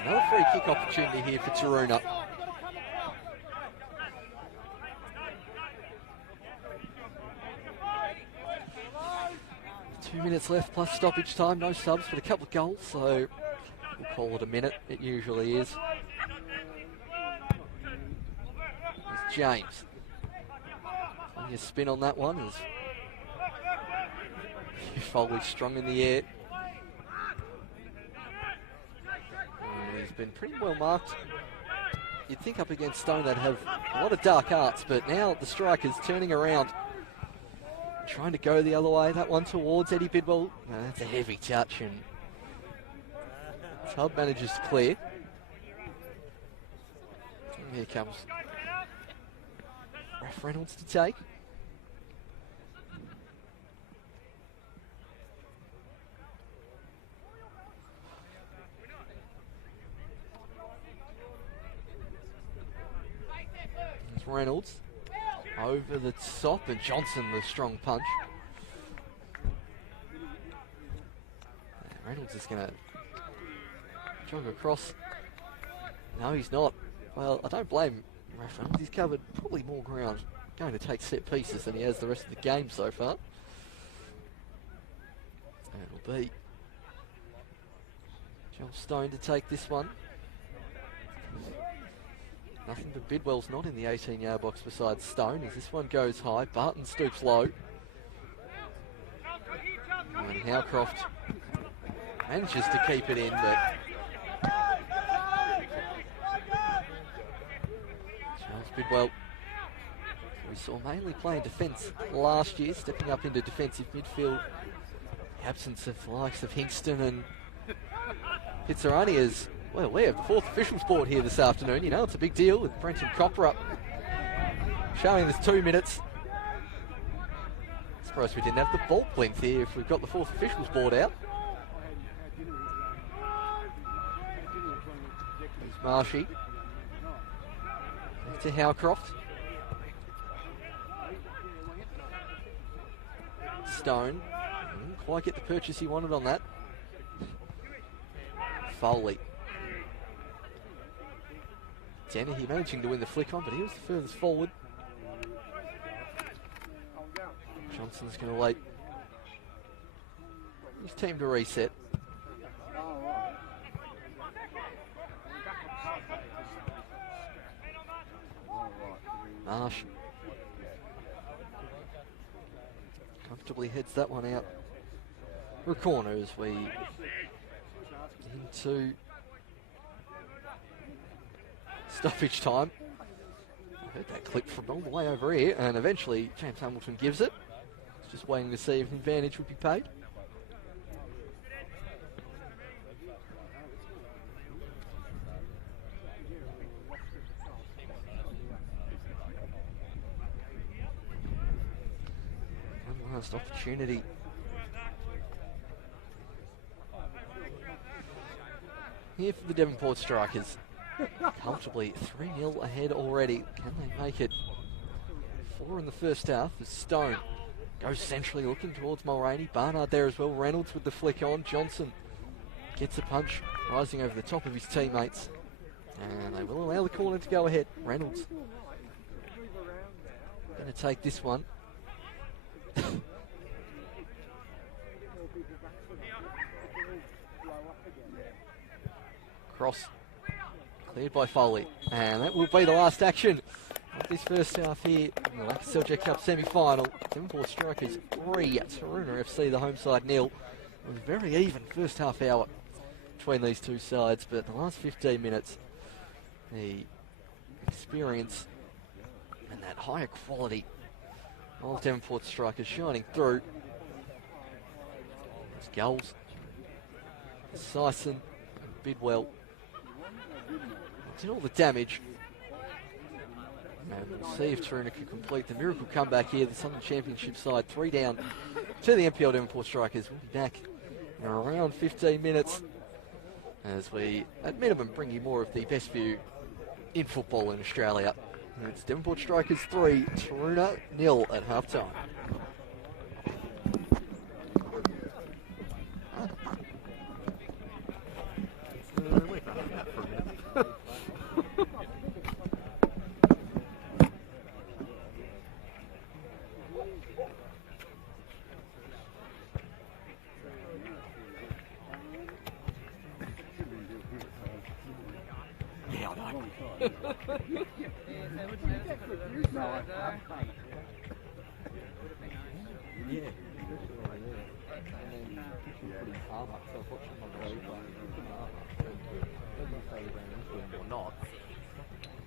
another free kick opportunity here for Taroona. Two minutes left plus stoppage time, no subs, but a couple of goals, so we'll call it a minute. It usually is. There's James. Plenty of spin on that one. As Foley strong in the air. And he's been pretty well marked. You'd think up against Stone they'd have a lot of dark arts, but now the Strikers turning around. Trying to go the other way. That one towards Eddie Bidwell. No, that's a heavy touch, and Chubb manages to clear. And here comes Ralph Reynolds to take. There's Reynolds. Over the top, and Johnson the strong punch. Reynolds is going to jog across. No, he's not. Well, I don't blame Reynolds. He's covered probably more ground going to take set pieces than he has the rest of the game so far. And it'll be Joel Stone to take this one. Nothing but Bidwell's not in the 18-yard box besides Stone. As this one goes high, Barton stoops low. And Howcroft manages to keep it in, but Charles Bidwell, we saw mainly playing defence last year, stepping up into defensive midfield. The absence of the likes of Hingston and Pizzarani is, well, we have the 4th officials board here this afternoon. You know, it's a big deal with Brenton Copper up, showing us 2 minutes. Surprised we didn't have the ball length here if we've got the 4th officials board out. There's Marshy. Back to Howcroft. Stone. Didn't quite get the purchase he wanted on that. Foley. Dennehy managing to win the flick on, but he was the furthest forward. Johnson's going to wait his team to reset. Marsh comfortably heads that one out for a corner as we into stoppage time. Heard that clip from all the way over here, and eventually James Hamilton gives it. Just waiting to see if an advantage would be paid. One last opportunity. Here for the Devonport Strikers. Comfortably 3-0 ahead already. Can they make it? 4 in the first half as Stone goes centrally looking towards Mulroney. Barnard there as well. Reynolds with the flick on. Johnson gets a punch, rising over the top of his teammates. And they will allow the corner to go ahead. Reynolds going to take this one. Cross cleared by Foley. And that will be the last action of this first half here in the LakaCup Cup semi-final. Devonport Strikers 3, Taroona FC the home side 0. It was a very even first half hour between these two sides, but the last 15 minutes, the experience and that higher quality of Devonport Strikers shining through. There's goals. Sison, Bidwell did all the damage. And we'll see if Taroona can complete the miracle comeback here. The Southern Championship side 3 down to the NPL Devonport Strikers. We'll be back in around 15 minutes as we, at minimum, bring you more of the best view in football in Australia. And it's Devonport Strikers 3, Taroona 0 at halftime.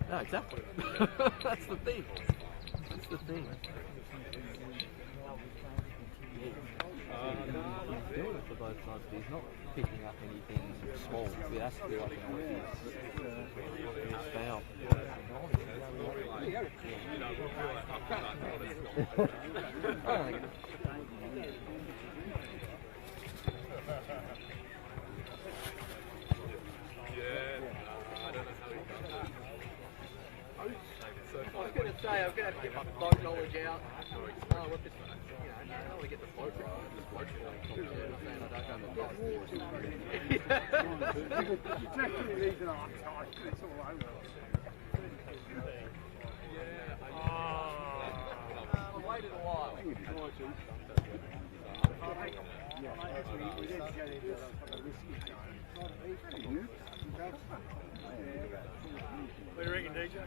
No, exactly. That's the thing. That's the thing. He's doing it for both sides, but he's not picking up anything small. It has to be like an obvious foul. I'm going to have to get my boat knowledge out. What this, I don't want to get the float right. This float saying I don't know the boat. I waited a while. What do you reckon, DJ?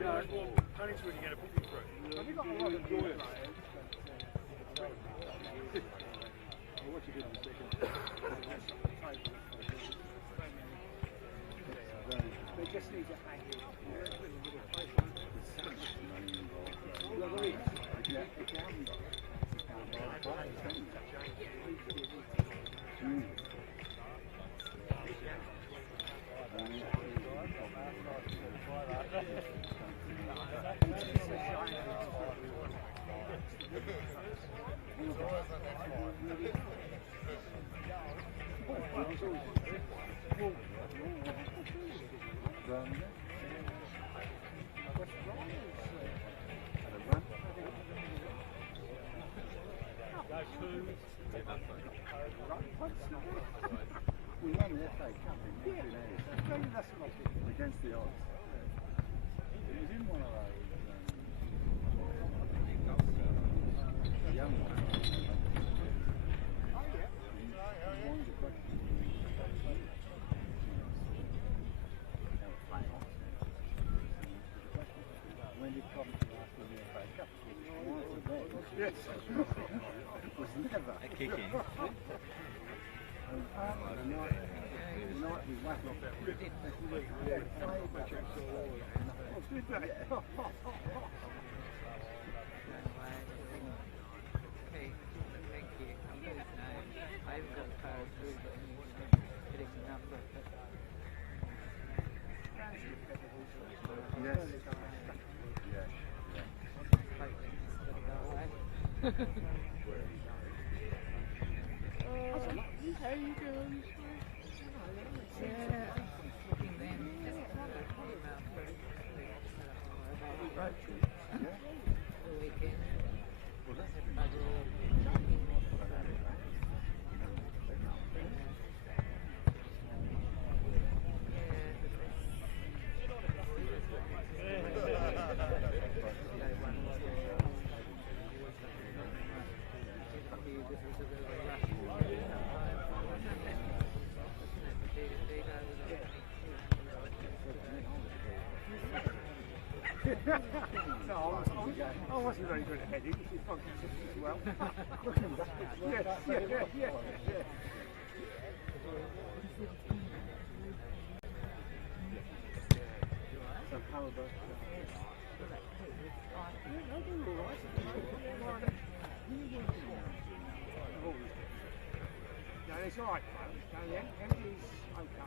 No, well, Tony's really going to put me through. Have you got a lot of joy? What you did in the second. They just need to hang it. Against the odds. It was in one of those young ones. When did Coventry last win the FA Cup? Yes. It was never. A kick in. The night No, I wasn't very good at heading. She functions as well. Yeah. So how about no, it's all right. No, the end is okay.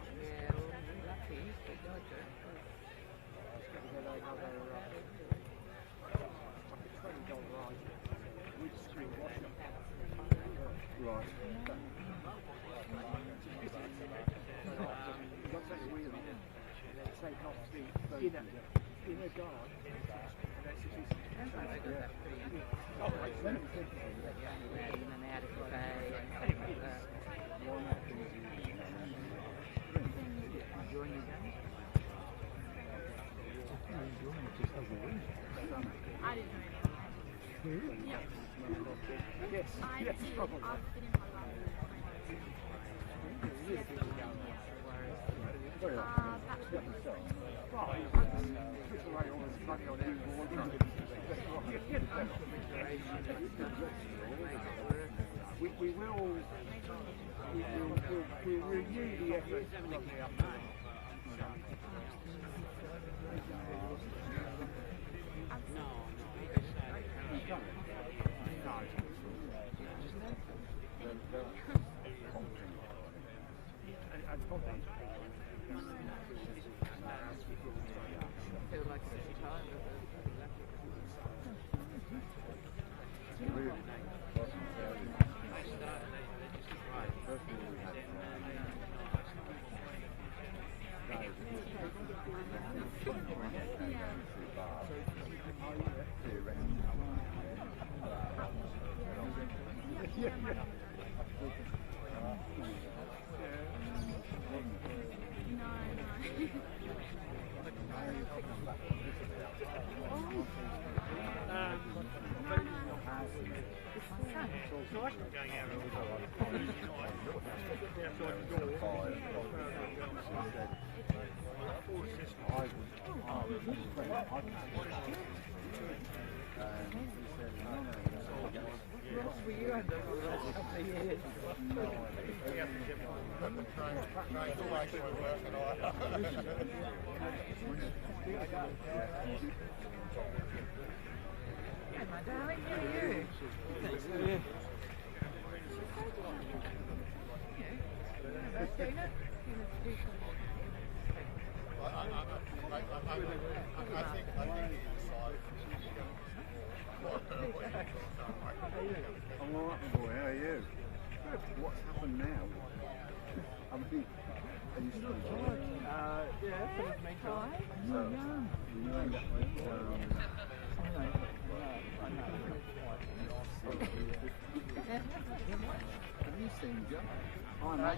Yes, probably. We'll renew the effort from the up.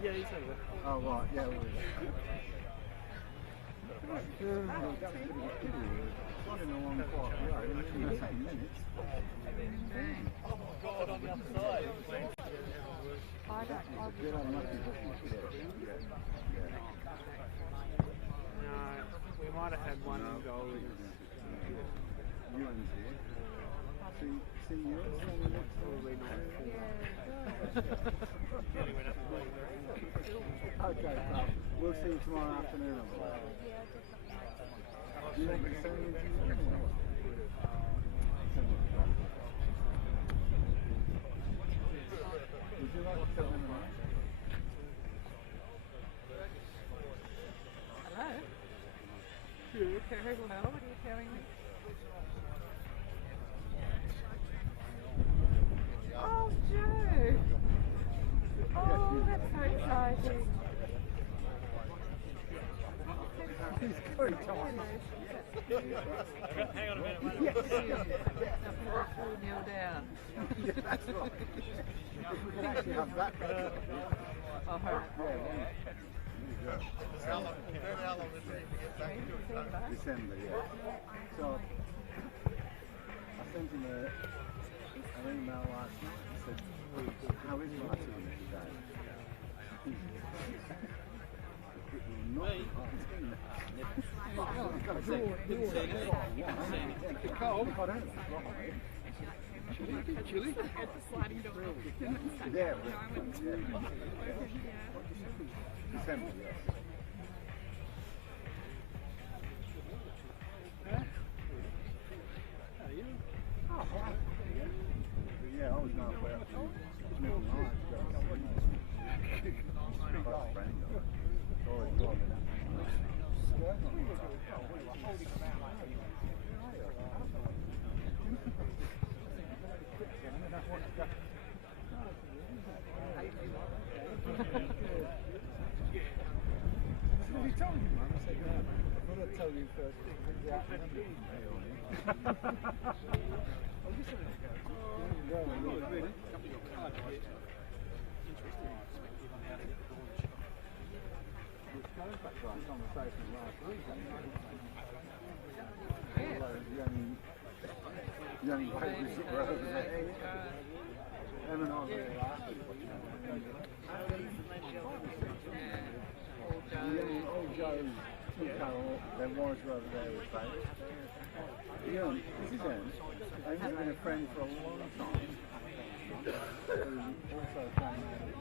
Yeah, he's over. Oh, right, yeah. I don't know on quite well. 10 minutes. Oh my God, on the other side. No, we might have had one goal. Ewan's here. See you on the next Probably not. Okay, We'll see you tomorrow afternoon on the way. Yeah, definitely. Do you want me to send you into your room or what? Would you like to tell them tonight? Hello? Very well. What are you telling me? Oh, Joe! Oh, that's so exciting. He's very tiny. Hang on a minute, mate. Yes. 4-0 down. Yeah, that's right. If we can actually have that. Oh, hurry. How long is it to get back to it? December, yeah. So I sent him an email last night and said, how is Martina today? Chili? It's a sliding door. Yeah, December, yes. Yeah, I was going to play up to middle night. Have you told you, Mum? I said, no. I thought I'd tell you first. Conversation last week. Young babies that were over there. Em and I were there last week watching old Joe's Carol, their wives were over there with Faith. This is Em. Em's been a friend for a long time. Who also came out of the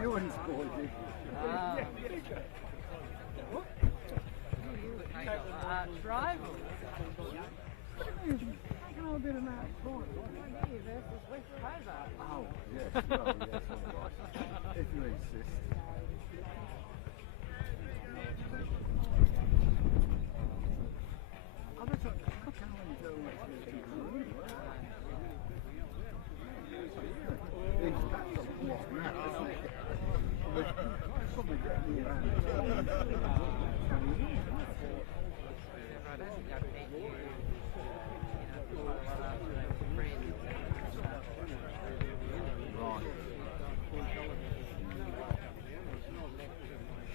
you and Score did. Arch rival. How bit of that point? You versus West Hobart. Oh, yes, well, yes, all right. If you insist. I bet I can't really tell what's going to be. That's a lot now, isn't it? Probably getting you around.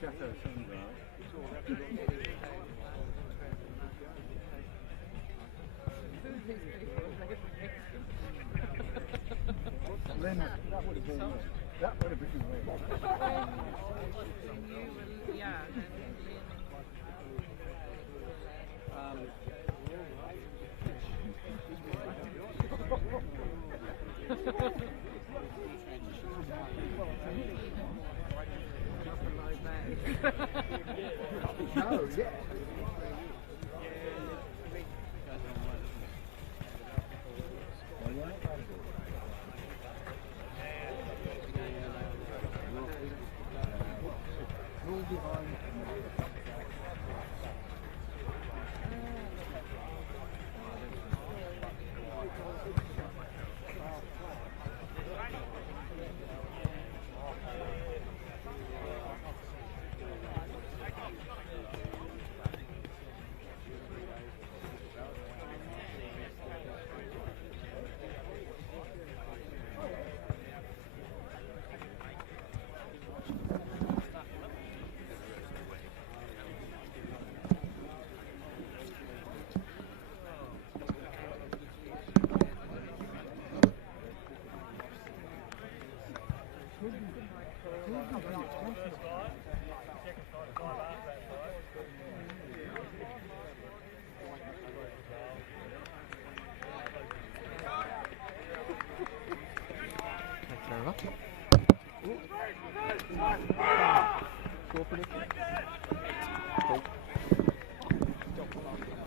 Chateau Sunrise. Lynn, that would have been weird. That would have been weird. When you were young No, yeah.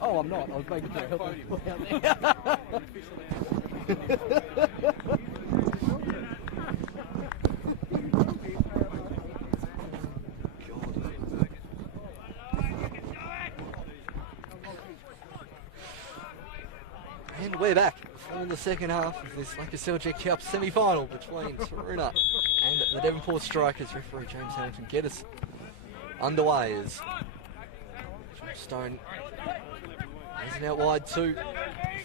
Oh, I'm not. I was making sure I helped him out there. And we're back in the second half of this LakaCup semi-final between Taroona and the Devonport Strikers. Referee James Hamilton get us underway as Stone is an out wide to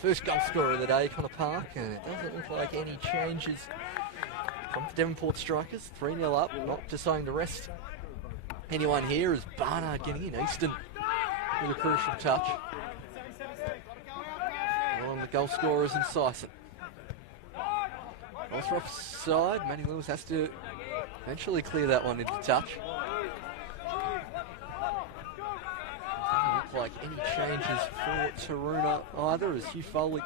first goal scorer of the day, Connor Park, and it doesn't look like any changes from the Devonport Strikers. 3-0 up, not deciding to rest anyone here as Barnard getting in. Easton with a crucial touch. Along the goal scorers in Sison. Also offside, Matty Lewis has to eventually clear that one into touch. Doesn't look like any changes for Taroona either as Hugh Foley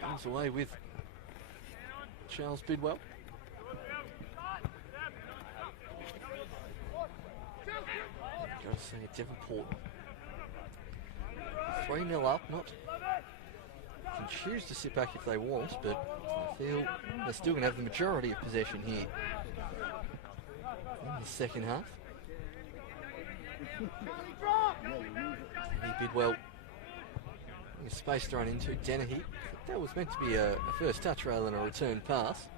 comes away with Charles Bidwell. Got to see Devonport 3-0 up, not can choose to sit back if they want, but I feel they're still going to have the majority of possession here in the second half. Dennehy Bidwell, a space thrown into Dennehy. That was meant to be a first touch rather than a return pass.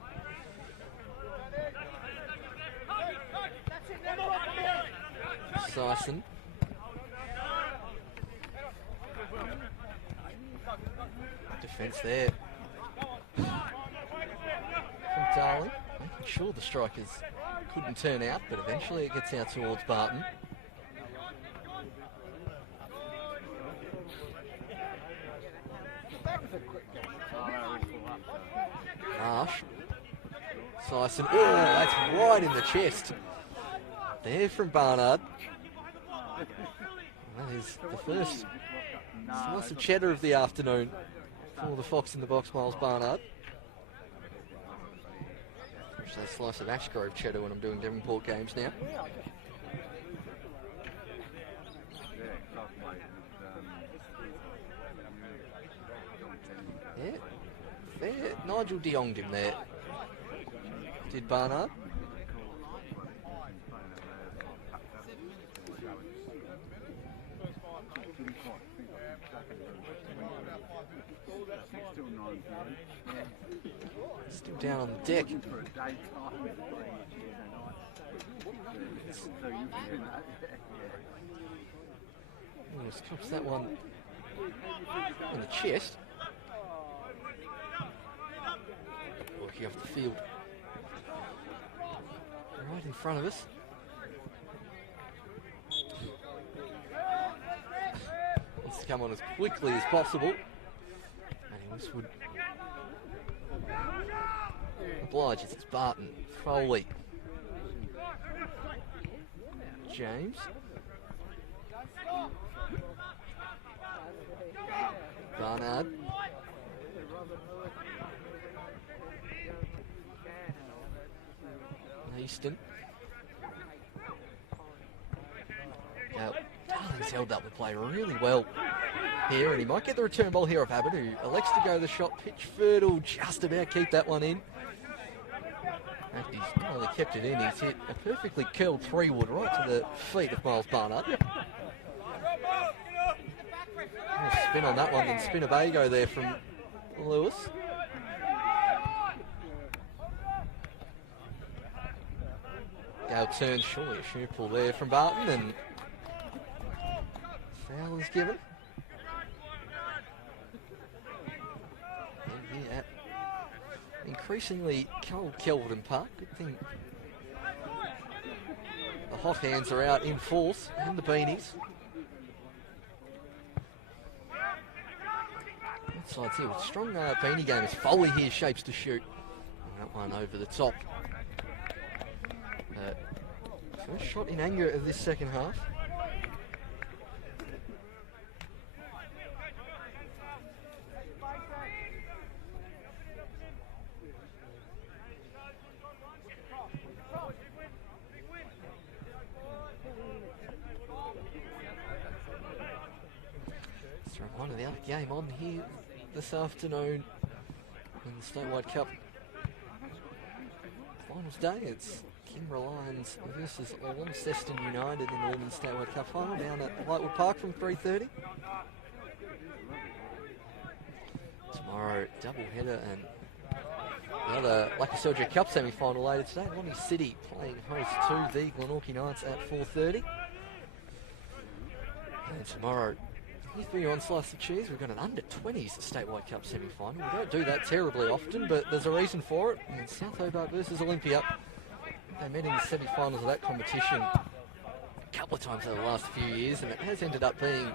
Sison. Defence there from Darling, making sure the strikers couldn't turn out, but eventually it gets out towards Barton. Marsh. Sison, oh, that's right in the chest. There from Barnard. That is the first slice of cheddar of the afternoon for the Fox in the Box, Miles Barnard. Which is a slice of Ashgrove cheddar when I'm doing Devonport games now. Yeah, there, Nigel de-Jonged him there. Did Barnard. Still down on the deck. Just cups that one in the chest. Working off the field. Right in front of us. Wants to come on as quickly as possible. And Westwood obliges. It's Barton, Foley, James, Barnard, Easton. Now, Darling's held up the play really well here, and he might get the return ball here of Abbott, who elects to go the shot. Pitch Fertile just about keep that one in. And he's not only kept it in, he's hit a perfectly curled three-wood right to the feet of Miles Barnard. Spin on that one, then Spinnebago there from Lewis. Gale turns, surely a shoe pull there from Barton, and foul is given. And here at increasingly cold Kelvedon Park. Good thing the hot hands are out in force, and the beanies. Sides here with strong beanie game as Foley here shapes to shoot. And that one over the top. First shot in anger of this second half. Just a reminder, the other game on here this afternoon in the Statewide Cup finals day. It's Kinross Lions versus Launceston United in the Women's Statewide Cup final down at Lightwood Park from 3:30. Tomorrow, double header and the other LakaCup Cup semi-final later today. Lonnie City playing host to the Glenorchy Knights at 4:30. And tomorrow, here's for you on Slice of Cheese. We've got an under-20s Statewide Cup semi-final. We don't do that terribly often, but there's a reason for it. And South Hobart versus Olympia. They met in the semi-finals of that competition a couple of times over the last few years, and it has ended up being,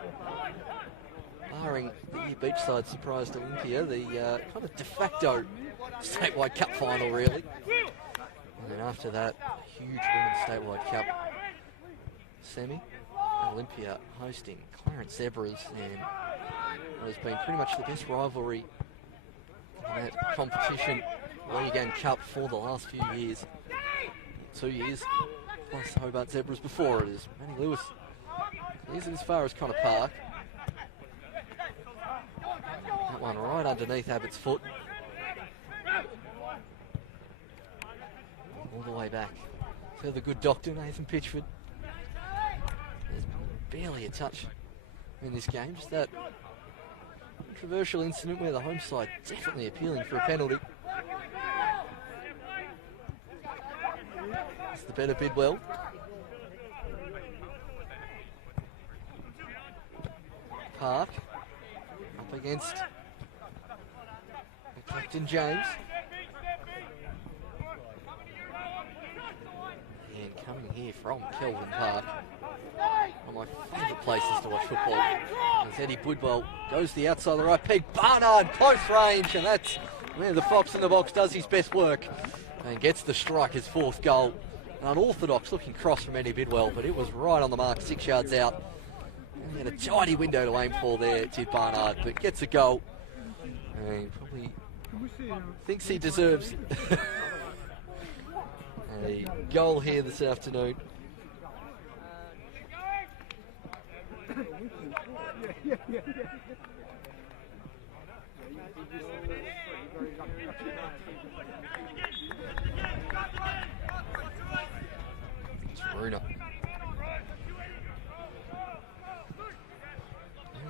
barring the year beachside surprise to Olympia, the kind of de facto Statewide Cup final, really. And then after that, huge Women's Statewide Cup semi. Olympia hosting Clarence Zebras, and it has been pretty much the best rivalry in that competition, League and Cup, for the last few years. 2 years, plus Hobart Zebras before it is. Manny Lewis leaves it as far as Connor Park. That one right underneath Abbott's foot. All the way back to the good doctor, Nathan Pitchford. There's barely a touch in this game. Just that controversial incident where the home side definitely appealing for a penalty. It's the better Bidwell. Park up against Captain James. And coming here from Kelvin Park, one of my favourite places to watch football, as Eddie Bidwell goes the outside of the right peg. Barnard, close range, and that's where the Fox in the box does his best work and gets the strike, his fourth goal. An unorthodox looking cross from Eddie Bidwell, but it was right on the mark, 6 yards out. And he had a tidy window to aim for there, did Barnard, but gets a goal. And he probably thinks he deserves a goal here this afternoon. Taroona.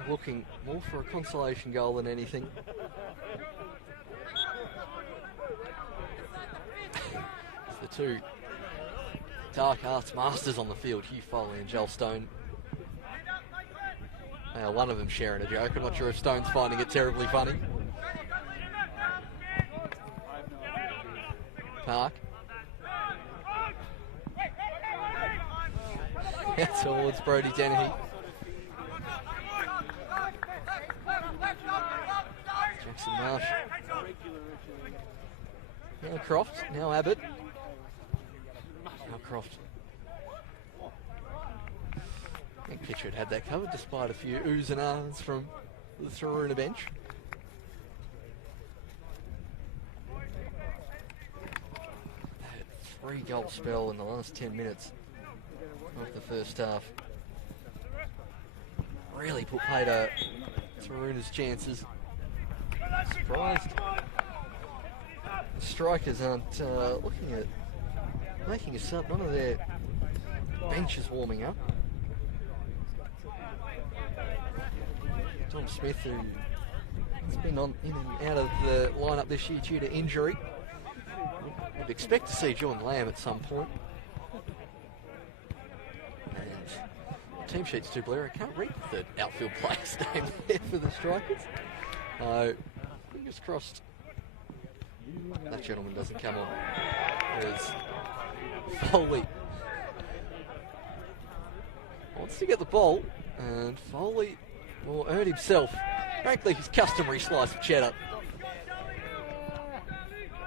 Looking more for a consolation goal than anything. It's the two dark arts masters on the field, Hugh Foley and Joel Stone. One of them sharing a joke. I'm not sure if Stone's finding it terribly funny. Park. Towards Brody Dennehy. Jackson Marsh. Now Croft, now Abbott. Now Croft. I think Pitchford had that covered despite a few oohs and ahs from the Taroona bench. That 3-goal spell in the last 10 minutes of the first half really put pay to Taroona's chances. Surprised the strikers aren't looking at making a sub. None of their bench is warming up. Tom Smith, who has been in and out of the lineup this year due to injury. Would expect to see John Lamb at some point. And team sheet's too blurry. I can't read the outfield player's name there for the strikers. Fingers crossed that gentleman doesn't come on. There's Foley. Wants to get the ball, and Foley will earn himself, frankly, his customary slice of cheddar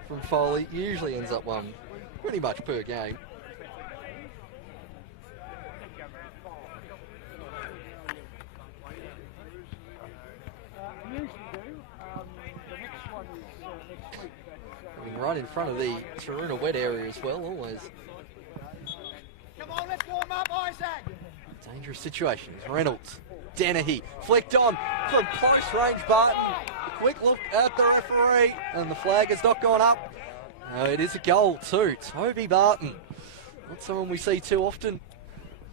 from Foley. Usually ends up one pretty much per game. Right in front of the Taroona wet area as well, always. Come on, let's warm up, Isaac. Dangerous situation. Reynolds Dennehy. Flicked on from close range, Barton. A quick look at the referee, and the flag has not gone up. It is a goal too. Toby Barton. Not someone we see too often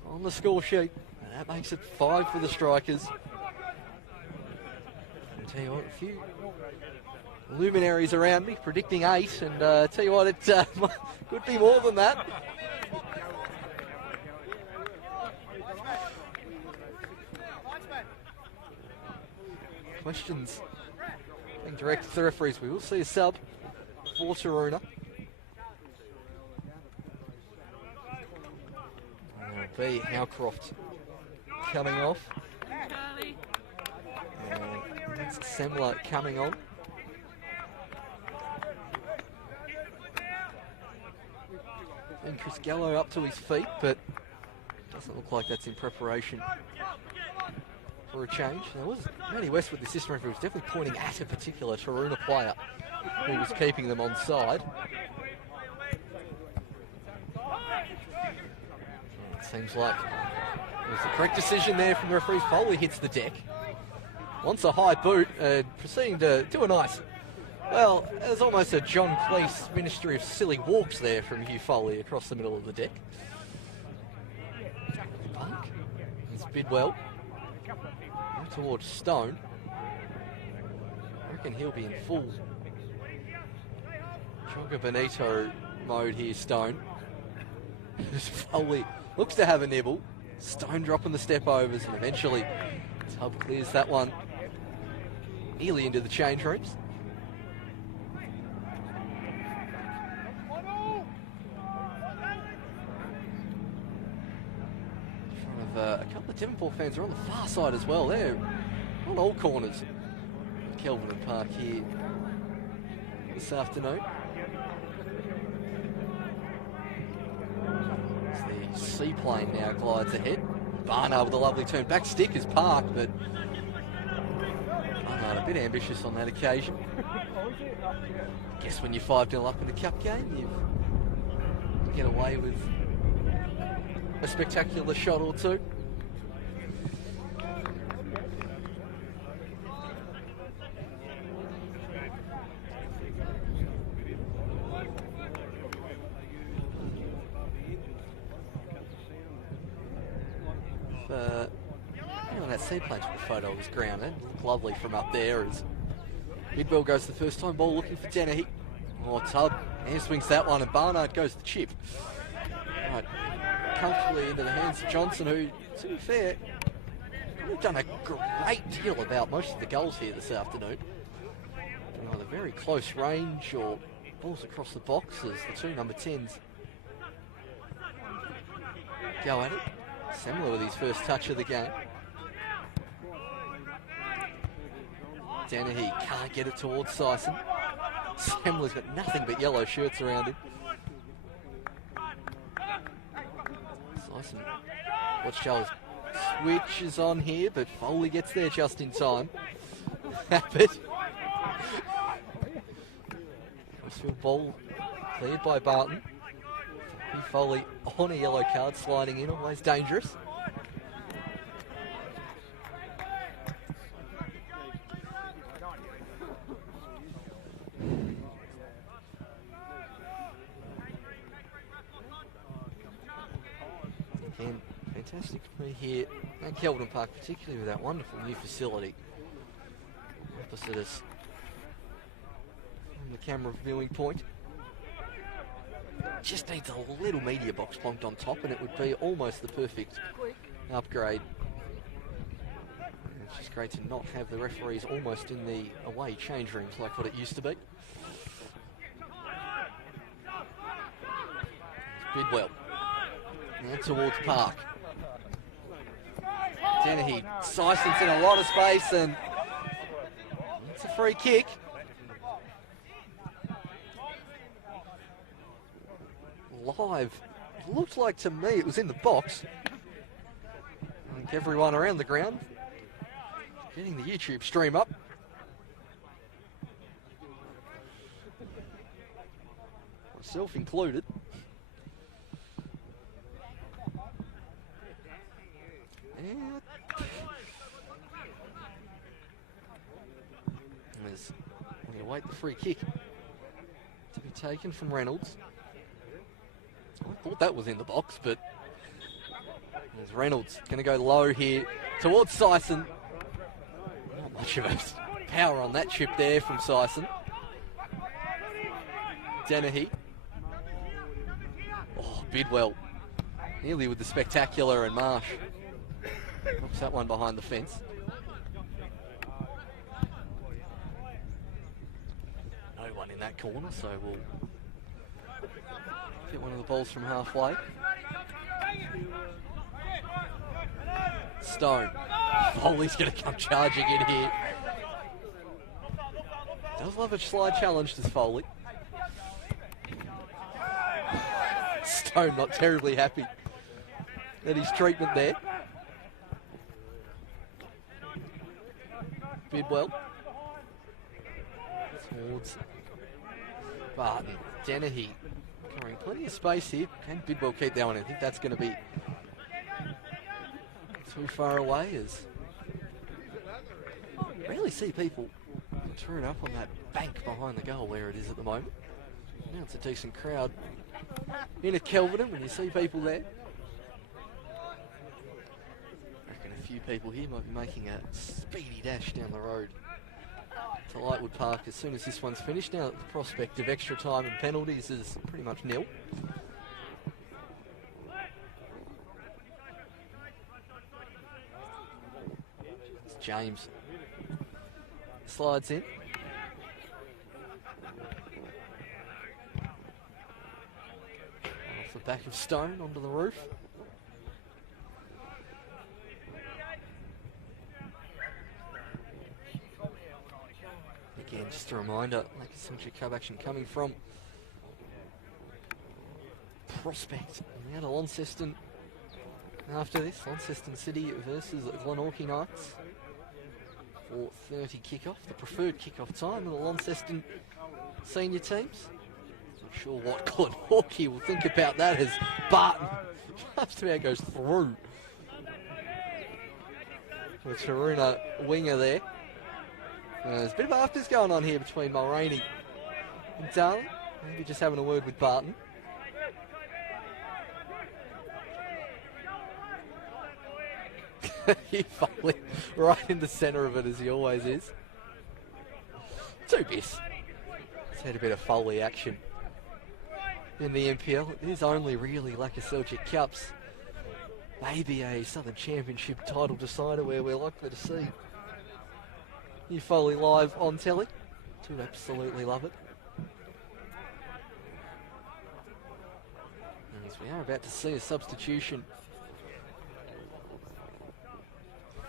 on the score sheet. And that makes it 5 for the Strikers. I'll tell you what, a few luminaries around me predicting 8, and tell you what, it could be more than that. Questions being directed to the referees. We will see a sub for Taroona. B. Howcroft coming off. And that's Semler coming on. And Chris Gallo up to his feet, but doesn't look like that's in preparation for a change. There was Matty Westwood, the assistant referee, was definitely pointing at a particular Taroona player who was keeping them on side. It seems like it was the correct decision there from the referees. Foley hits the deck, wants a high boot, proceeding to do a nice, well, there's almost a John Cleese Ministry of Silly Walks there from Hugh Foley across the middle of the deck. Buck has bid well. Now towards Stone. I reckon he'll be in full Chonga Benito mode here, Stone. Foley looks to have a nibble. Stone dropping the step overs, and eventually Tubb clears that one nearly into the change rooms. A couple of Devonport fans are on the far side as well. They're on all corners. Kelvin and Park here this afternoon. As the seaplane now glides ahead. Barnard with a lovely turn. Back stick is Park, but Barnard a bit ambitious on that occasion. I guess when you're 5-0 up in the cup game, you get away with a spectacular shot or two. That seaplane took a photo of his ground. It looked lovely from up there as Bidwell goes the first time ball looking for Dennehy. Oh, Tubb hand swings that one, and Barnard goes the chip. Right, comfortably into the hands of Johnson, who, to be fair, we've done a great deal about most of the goals here this afternoon. Either very close range or balls across the box as the two number 10s go at it. Semler with his first touch of the game. Dennehy can't get it towards Sison. Semler's got nothing but yellow shirts around him. Sison, watch Charles switches on here, but Foley gets there just in time. Abbott. Westfield ball cleared by Barton. Foley on a yellow card, sliding in, always dangerous. Again, fantastic to be here at Kelvin Park, particularly with that wonderful new facility opposite us from the camera viewing point. Just needs a little media box plonked on top and it would be almost the perfect upgrade. It's just great to not have the referees almost in the away change rooms like what it used to be. Bidwell. Now towards Park. Dennehy. Sison's in a lot of space and it's a free kick. Live. It looked like to me it was in the box. I think everyone around the ground getting the YouTube stream up. Myself included. And as we await the free kick to be taken from Reynolds. I thought that was in the box, but there's Reynolds going to go low here towards Sison. Not much of a power on that chip there from Sison. Dennehy. Oh, Bidwell. Nearly with the spectacular, and Marsh knocks that one behind the fence. No one in that corner, so we'll get one of the balls from halfway. Stone. Foley's going to come charging in here. Does love a slide challenge, does Foley. Stone not terribly happy at his treatment there. Bidwell. Towards Barton. Dennehy. Covering plenty of space here. Can Bidwell keep that one? I think that's going to be too far away, as you rarely see people turn up on that bank behind the goal where it is at the moment. Now it's a decent crowd in at Kelvedon when you see people there. I reckon a few people here might be making a speedy dash down the road to Lightwood Park as soon as this one's finished. Now the prospect of extra time and penalties is pretty much nil. James slides in. Off the back of Stone onto the roof. Again, just a reminder, LakaCup action coming from Prospect. Now to Launceston after this. Launceston City versus Glenorchy Knights. 4:30 kickoff, the preferred kickoff time of the Launceston senior teams. Not sure what Glenorchy will think about that as Barton just about goes through the Taroona winger there. There's a bit of afters going on here between Mulroney and Darling. Maybe just having a word with Barton. He Foley right in the centre of it, as he always is. Two bis. He's had a bit of Foley action in the NPL. It is only really LakaCup Cups. Maybe a Southern Championship title decider where we're likely to see you Foley live on telly. Do absolutely love it. And as we are about to see a substitution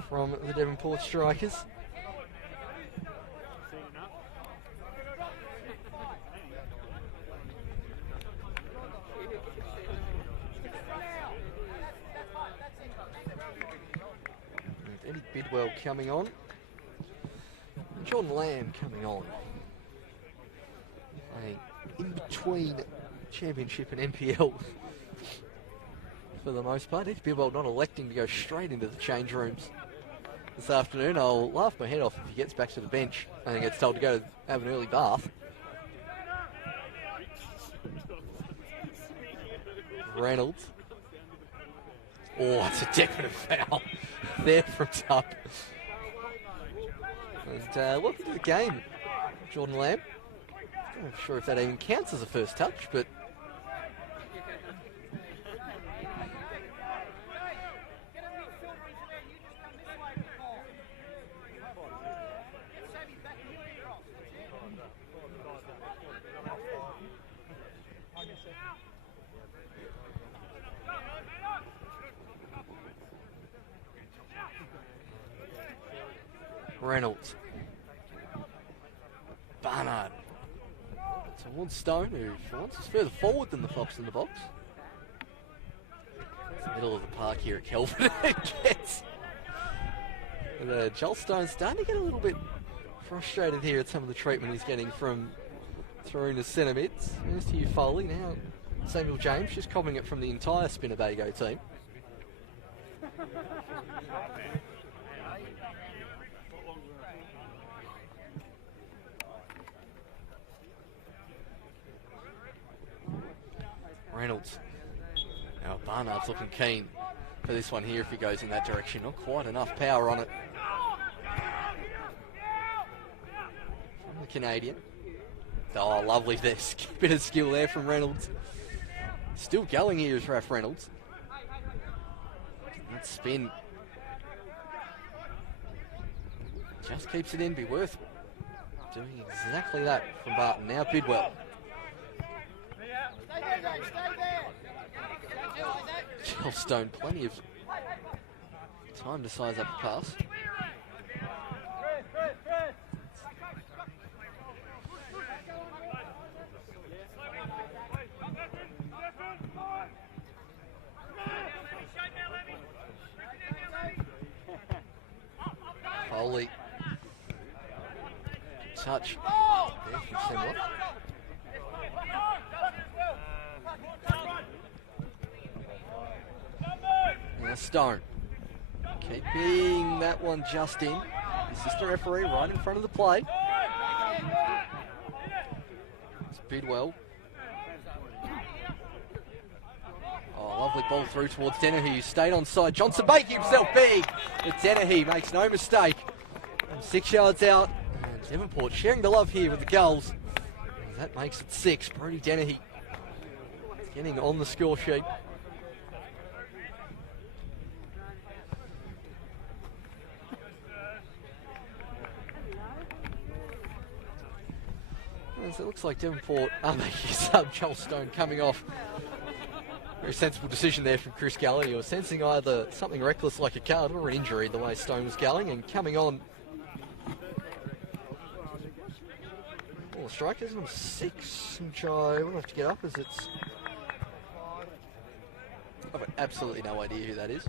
from the Devonport Strikers. And Eddie Bidwell coming on. And John Lamb coming on. Playing in between Championship and NPL for the most part. Eddie Bidwell not electing to go straight into the change rooms this afternoon. I'll laugh my head off if he gets back to the bench and gets told to go have an early bath. Reynolds. Oh, it's a definite foul there from Tup. And welcome to the game, Jordan Lamb. I'm not sure if that even counts as a first touch, but Reynolds. Barnard. Towards Stone, who for once is further forward than the Fox in the box. It's the middle of the park here at Kelvin. Gets. And Joel Stone's starting to get a little bit frustrated here at some of the treatment he's getting from Taroona's centre mids. Here's to you, Foley. Now Samuel James just copying it from the entire Spinnebago team. Reynolds. Now Barnard's looking keen for this one here if he goes in that direction. Not quite enough power on it from the Canadian. Oh, lovely there. Bit of skill there from Reynolds. Still going here is Raph Reynolds. That spin just keeps it in. Be worth doing exactly that from Barton. Now Bidwell. Gelstone, plenty of time to size up the pass. Foley. Touch. There from Simler. Now Stone. Keeping that one just in. Assistant referee right in front of the play. It's Bidwell. Oh, lovely ball through towards Dennehy, who stayed on side. Johnson making himself big, but Dennehy makes no mistake. And 6 yards out, and Devonport sharing the love here with the goals. And that makes it 6. Brody Dennehy getting on the score sheet. So it looks like Devonport are making sub. Joel Stone coming off. Very sensible decision there from Chris Gallagher. He was sensing either something reckless like a card or an injury the way Stone was going, and coming on. Well, the strike is number 6, which I will have to get up as it's. I've got absolutely no idea who that is.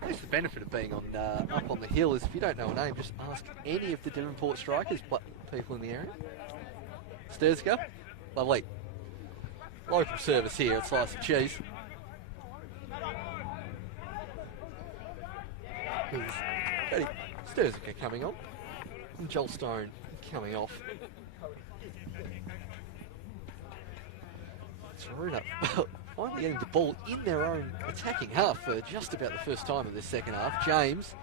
That's the benefit of being on up on the hill is if you don't know a name, just ask any of the Devonport strikers, people in the area. Sturska, lovely. Local service here at Slice of Cheese. Sturska coming on. And Joel Stone coming off. Taroona finally getting the ball in their own attacking half for just about the first time of this second half. James.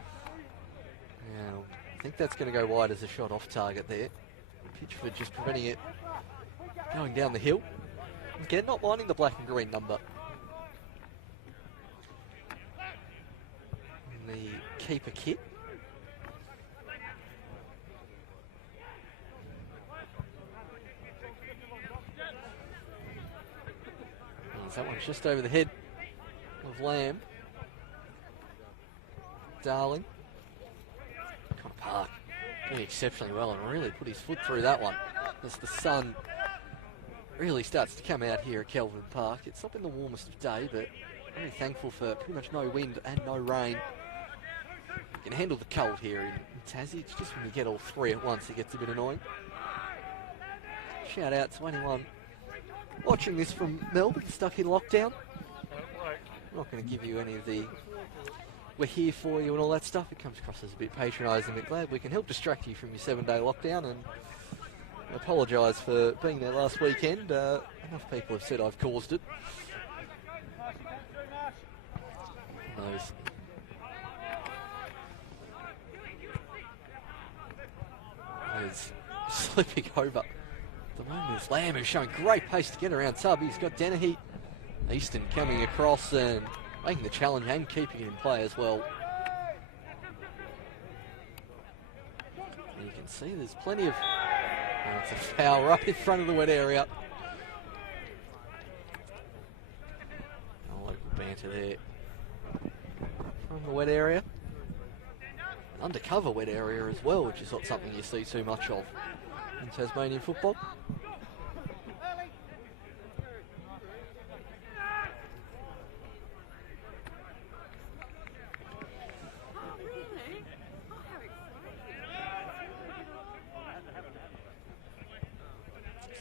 Now, I think that's going to go wide as a shot off target there. Pitchford just preventing it going down the hill. Again, not minding the black and green number. And the keeper kit. That one's just over the head of Lamb. Darling. Connor Park doing exceptionally well and really put his foot through that one as the sun really starts to come out here at Kelvin Park. It's not been the warmest of day, but very thankful for pretty much no wind and no rain. You can handle the cold here in Tassie. It's just when you get all three at once it gets a bit annoying. Shout out to anyone watching this from Melbourne, stuck in lockdown. I'm not going to give you any of the we're here for you and all that stuff. It comes across as a bit patronising, but glad we can help distract you from your 7-day lockdown, and I apologise for being there last weekend. Enough people have said I've caused it. Those slipping over. The moment is Lamb, who's showing great pace to get around sub. He's got Dennehy. Easton coming across and making the challenge and keeping it in play as well. And you can see there's plenty of... Oh, it's a foul right in front of the wet area. Oh, local banter there from the wet area. undercover wet area as well, which is not something you see too much of in Tasmanian football.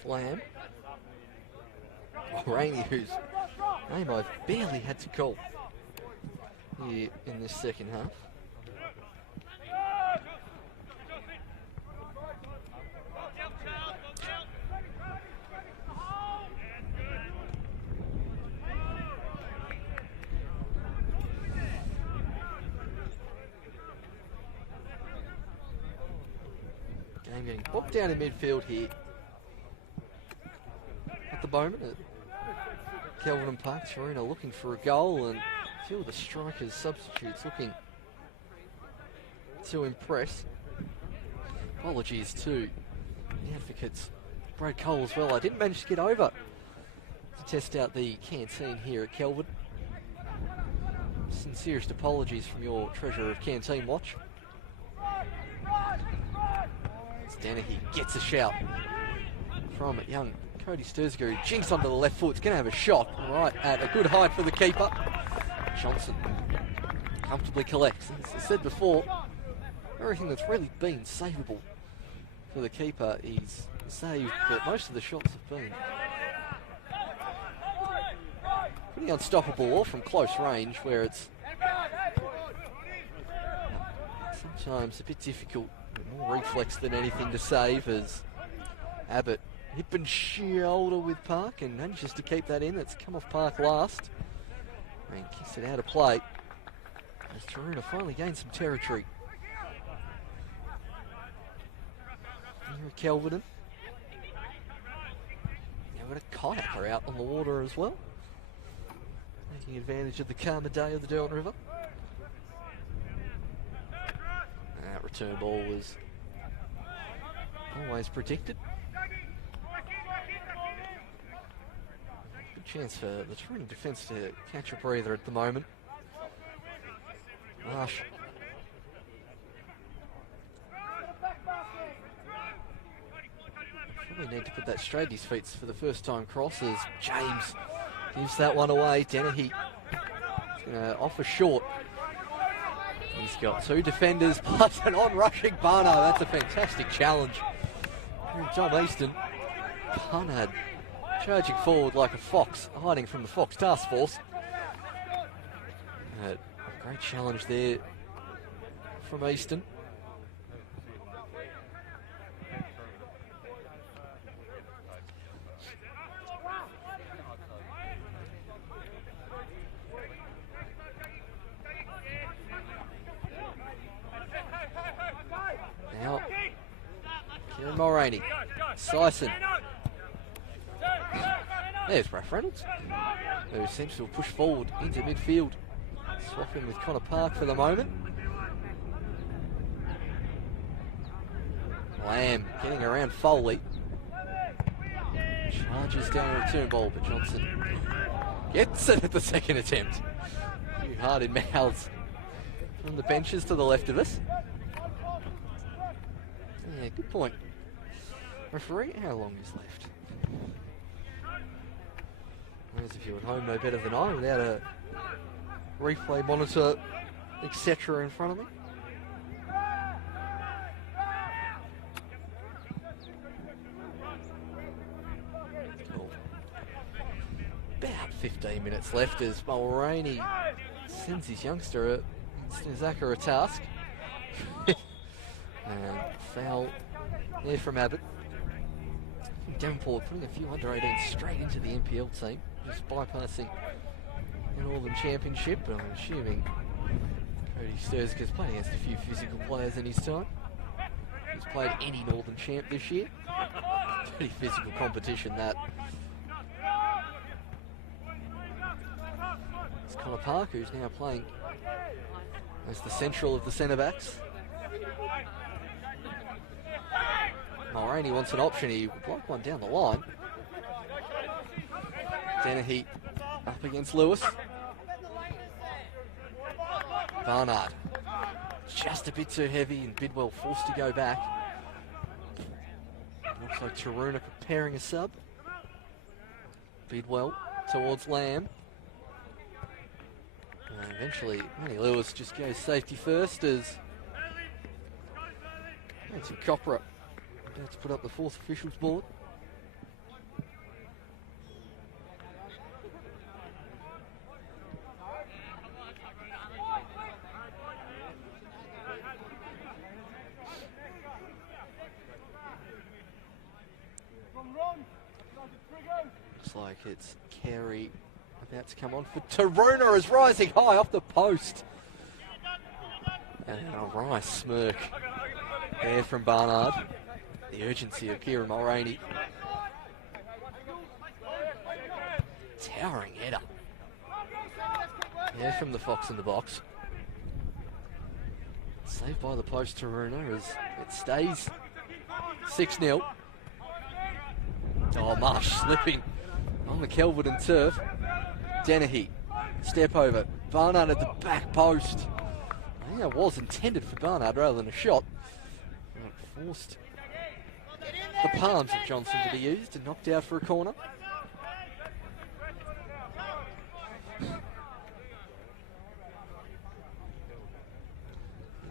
Slam. Rainey, whose name I've barely had to call here in this second half. Game getting bogged down in midfield here at the moment. Kelvin and Park, Taroona looking for a goal, and a few of the strikers, substitutes, looking to impress. Apologies to the advocates, Brad Cole as well. I didn't manage to get over to test out the canteen here at Kelvin. Sincerest apologies from your treasurer of Canteen Watch. It's Dennehy gets a shout from young Cody Sturzger, who jinks onto the left foot. It's going to have a shot right at a good height for the keeper. Johnson comfortably collects. As I said before, everything that's really been savable for the keeper is saved, but most of the shots have been pretty unstoppable, or from close range, where it's sometimes a bit difficult, more reflex than anything to save, as Abbott hip and shoulder with Park and manages to keep that in. It's come off Park last and kicks it out of play as Taroona finally gains some territory. Here at Kelvin. Now we've got a kayaker out on the water as well, taking advantage of the calmer day of the Derwent River. That return ball was always predicted. Good chance for the Taroona defence to catch a breather at the moment. Marsh. Probably need to put that straight at his feet for the first time cross, as James gives that one away. Dennehy is going to offer short. He's got two defenders plus an on-rushing Barnard. That's a fantastic challenge. Tom Easton. Barnard charging forward like a fox, hiding from the Fox task force. A great challenge there from Easton. Now, Kieran Mulroney, Sison. There's Ralph Reynolds, who seems to have pushed forward into midfield, swapping with Connor Park for the moment. Lamb getting around Foley. Charges down a return ball, but Johnson gets it at the second attempt. A few hearted mouths from the benches to the left of us. Yeah, good point. Referee, how long is left? Those of you at home know better than I, without a replay monitor, etc. in front of me. Cool. About 15 minutes left as Mulroney sends his youngster, Snezaka, a task. And foul there from Abbott. Devonport putting a few under-18s straight into the NPL team, just bypassing the Northern Championship, but I'm assuming Cody Sturzger's played against a few physical players in his time. He's played any Northern Champ this year. Pretty physical competition, that. It's Connor Park, who's now playing as the central of the centre-backs. Mulroney wants an option. He would like one down the line. Dennehy up against Lewis. Barnard just a bit too heavy, and Bidwell forced to go back. Looks like Taroona preparing a sub. Bidwell towards Lamb. And eventually, Manny Lewis just goes safety first as Nancy Copra about to put up the fourth officials board. Looks like it's Carey about to come on for Taroona is rising high off the post. And a nice smirk there from Barnard. The urgency of Kieran Mulroney. Towering header. Yeah, from the Fox in the box. Saved by the post Taroona as it stays 6-0. Oh, Marsh slipping on the Kelvedon turf. Dennehy, step over. Barnard at the back post. I think that was intended for Barnard rather than a shot. And it forced the palms of Johnson to be used and knocked out for a corner.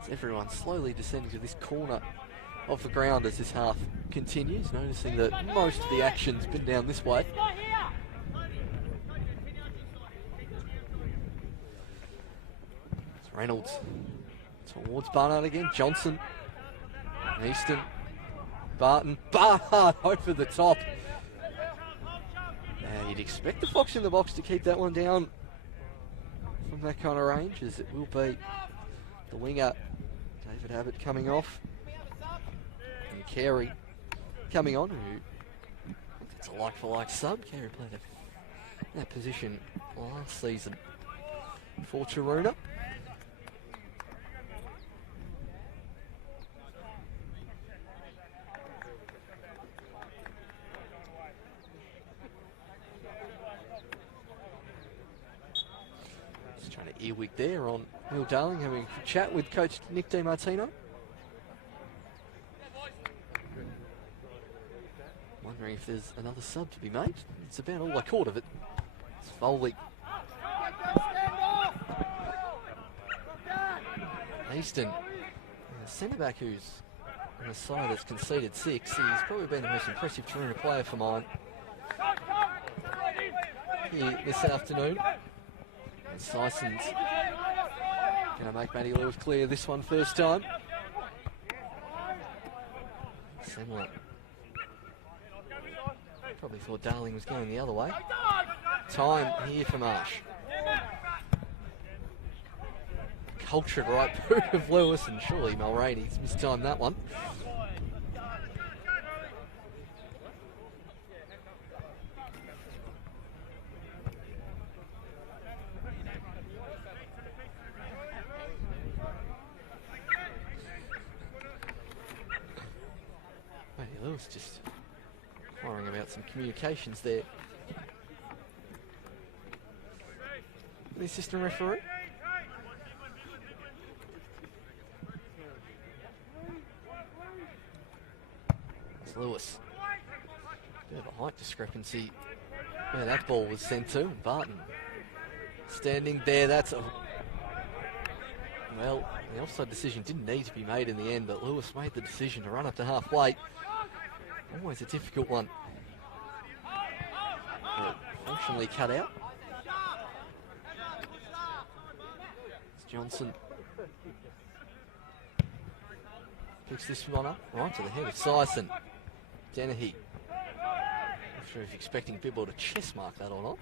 As everyone slowly descending to this corner of the ground as this half continues, noticing that most of the action's been down this way. It's Reynolds towards Barnard again. Johnson, Easton, Barton, Barnard over the top. Now you'd expect the Fox in the box to keep that one down from that kind of range, as it will be the winger David Abbott coming off. And Carey coming on, who I think it's a like-for-like sub. Carey played that position last season for Taroona. Just trying to earwig there on Will Darling, having a chat with Coach Nick DiMartino. Wondering if there's another sub to be made. It's about all I caught of it. It's Foley. Easton, the centre-back who's on a side that's conceded 6. He's probably been the most impressive Taroona player for mine here this afternoon. And Syson's going to make Matty Lewis clear this one first time. Similar. Probably thought Darling was going the other way. Time here for Marsh. Cultured right boot of Lewis, and surely Mulroney's mistimed that one. Hey, Lewis just worrying about some communications there. The assistant referee. It's Lewis. Bit of a height discrepancy where that ball was sent to. Barton standing there. That's a... Well, the offside decision didn't need to be made in the end, but Lewis made the decision to run up to halfway. Always a difficult one. But fortunately cut out. It's Johnson. Picks this one up right to the head of Sison. Dennehy. Not sure if he's expecting Bibble to chest mark that or not.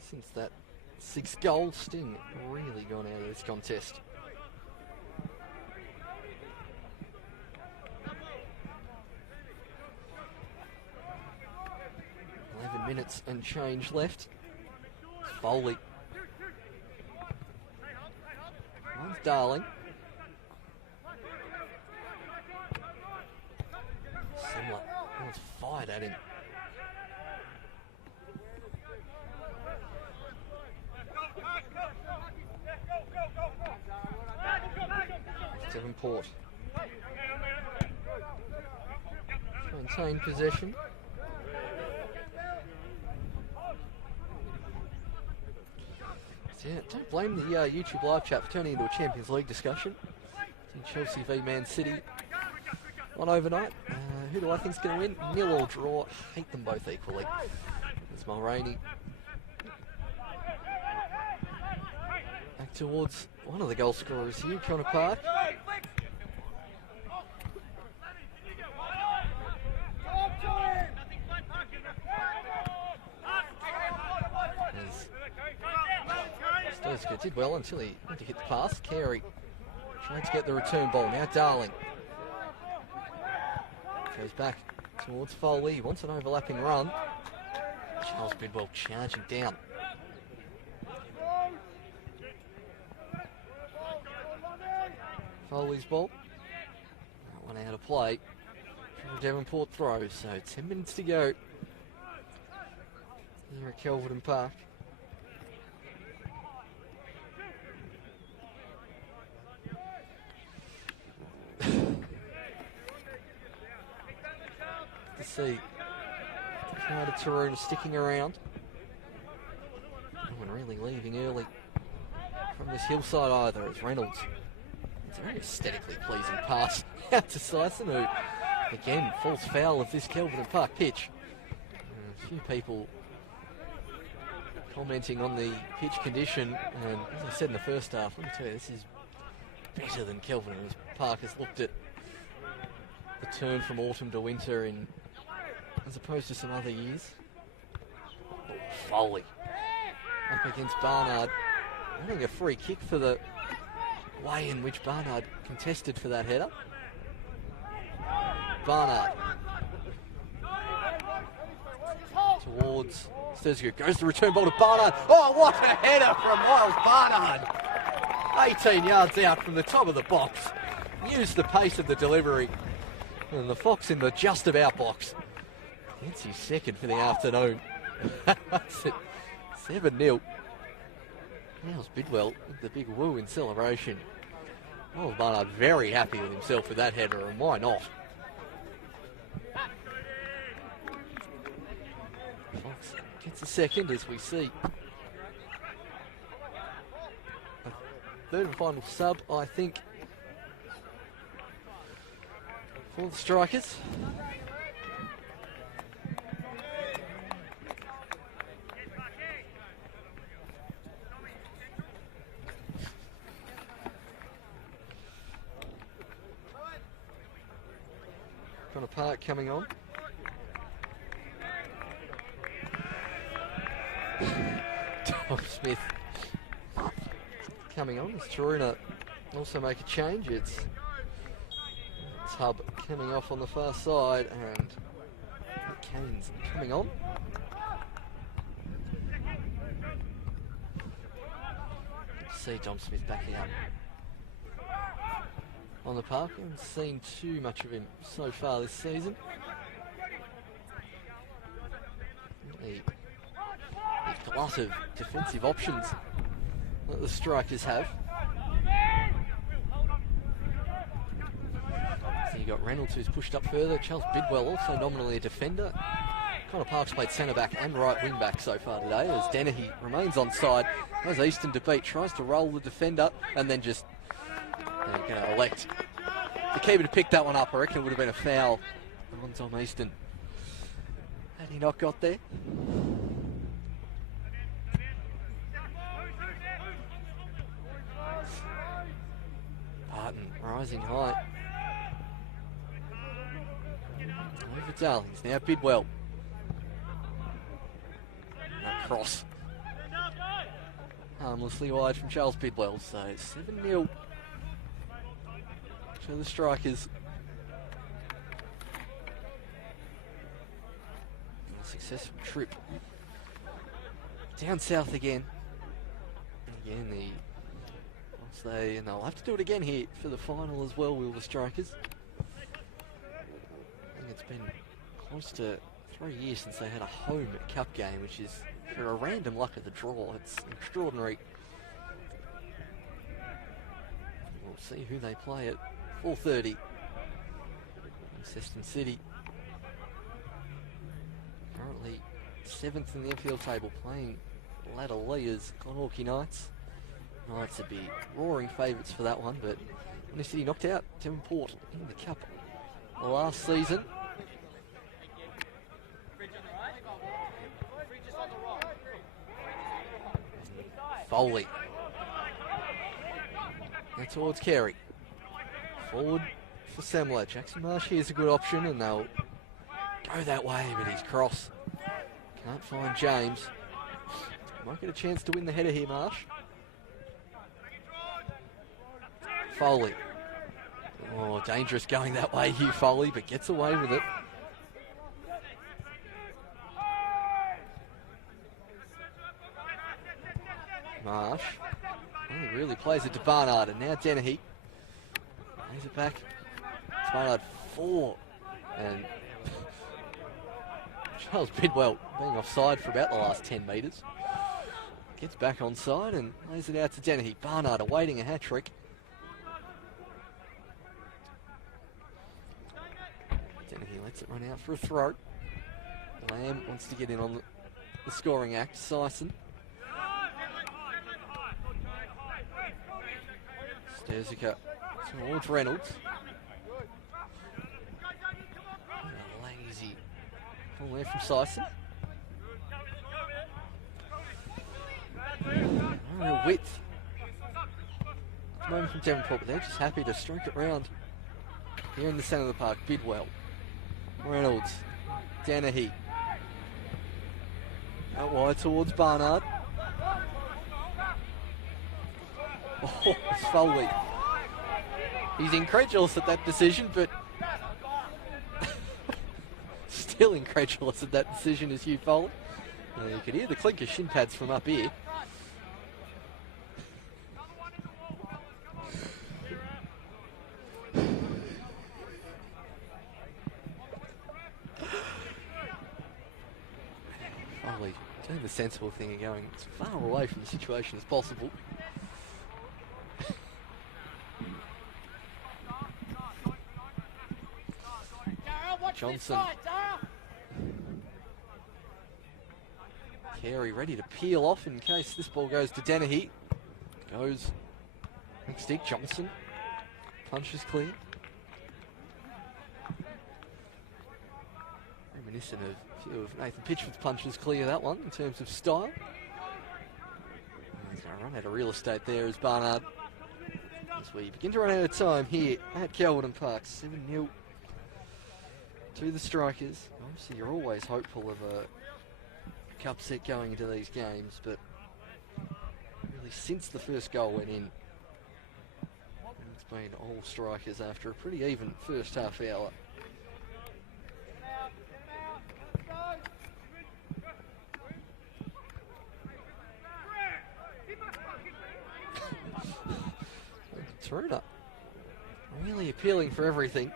Since that 6-goal sting really gone out of this contest. Minutes and change left. Foley. One's Darling. Similar. One's fired at him. Devonport. Maintain possession. So yeah, don't blame the YouTube live chat for turning into a Champions League discussion. Chelsea v Man City on overnight. Who do I think is going to win? Nil or draw. Hate them both equally. There's Mulroney. Back towards one of the goal scorers here, Connor Park. Stoska did well until he went to hit the pass. Carey trying to get the return ball. Now Darling. Goes back towards Foley. He wants an overlapping run. Charles Bidwell charging down. Foley's ball. That one out of play. Devonport throws. So 10 minutes to go here at Kelvedon Park. To see the crowd of Taroona sticking around. No one really leaving early from this hillside either, as Reynolds. It's a very aesthetically pleasing pass out to Sison, who again falls foul of this Kelvedon Park pitch. A few people commenting on the pitch condition, and as I said in the first half, let me tell you, this is better than Kelvedon Park has looked at the turn from autumn to winter in, as opposed to some other years. Oh, Foley up against Barnard. I think a free kick for the way in which Barnard contested for that header. Barnard towards Sterzger, goes the return ball to Barnard. Oh, what a header from Miles Barnard! 18 yards out from the top of the box. Used the pace of the delivery. And the Fox in the just about box. Gets his second for the afternoon. That's it. 7-0. Miles Bidwell with the big woo in celebration. Miles Barnard very happy with himself with that header, and why not? Fox gets a second as we see a third and final sub, I think, for the Strikers. Connor Park coming on. Tom Smith coming on as Taroona also make a change. It's Hub coming off on the far side, and Kane's coming on. Good to see Dom Smith backing up on the park. I haven't seen too much of him so far this season. The glut of defensive options that the Strikers have. So you got Reynolds, who's pushed up further. Charles Bidwell, also nominally a defender. Connor Park's played centre back and right wing back so far today, as Dennehy remains on side. As Easton to beat, tries to roll the defender and then just going to elect the keeper to pick that one up. I reckon it would have been a foul on Tom Easton had he not got there. Barton rising high. Over Darlings, now Bidwell. That cross harmlessly wide from Charles Bidwell, so 7-0 to the Strikers. A successful trip down south again. And again, the So and they'll have to do it again here for the final as well, will the Strikers. I think it's been close to 3 years since they had a home cup game, which is, for a random luck of the draw, it's extraordinary. We'll see who they play at 4:30 in Seston City. Currently 7th in the FPL table, playing ladder leaders, Glenorchy Knights. Knights would be roaring favourites for that one, but Inner City knocked out Devonport in the cup last season. Foley. Now towards Carey. Forward for Semler. Jackson Marsh here's a good option, and they'll go that way, but he's cross. Can't find James. Might get a chance to win the header here, Marsh. Foley. Oh, dangerous going that way, Hugh Foley, but gets away with it. Marsh only really plays it to Barnard, and now Dennehy plays it back. It's Barnard 4, and Charles Bidwell being offside for about the last 10 metres. Gets back onside and lays it out to Dennehy. Barnard awaiting a hat-trick. Dennehy lets it run out for a throw. Lamb wants to get in on the scoring act. Sison. Sturzica towards Reynolds. A lazy pull there from Sison. No real width at the moment from Devonport, but they're just happy to stroke it round here in the centre of the park. Bidwell, Reynolds, Dennehy. Out wide towards Barnard. Oh, it's Foley. He's incredulous at that decision, but still incredulous at that decision is Hugh Foley. You could hear the clink of shin pads from up here. Foley doing the sensible thing and going as far away from the situation as possible. Johnson. Carey ready to peel off in case this ball goes to Dennehy. Goes next stick. Johnson. Punches clear. Reminiscent of a few of Nathan Pitchford's punches clear, that one, in terms of style. He's going to run out of real estate there as Barnard. As we begin to run out of time here at Kelvin Park. 7-0 to the Strikers. Obviously, you're always hopeful of a cup set going into these games, but really since the first goal went in, it's been all Strikers after a pretty even first half hour. Taroona really appealing for everything.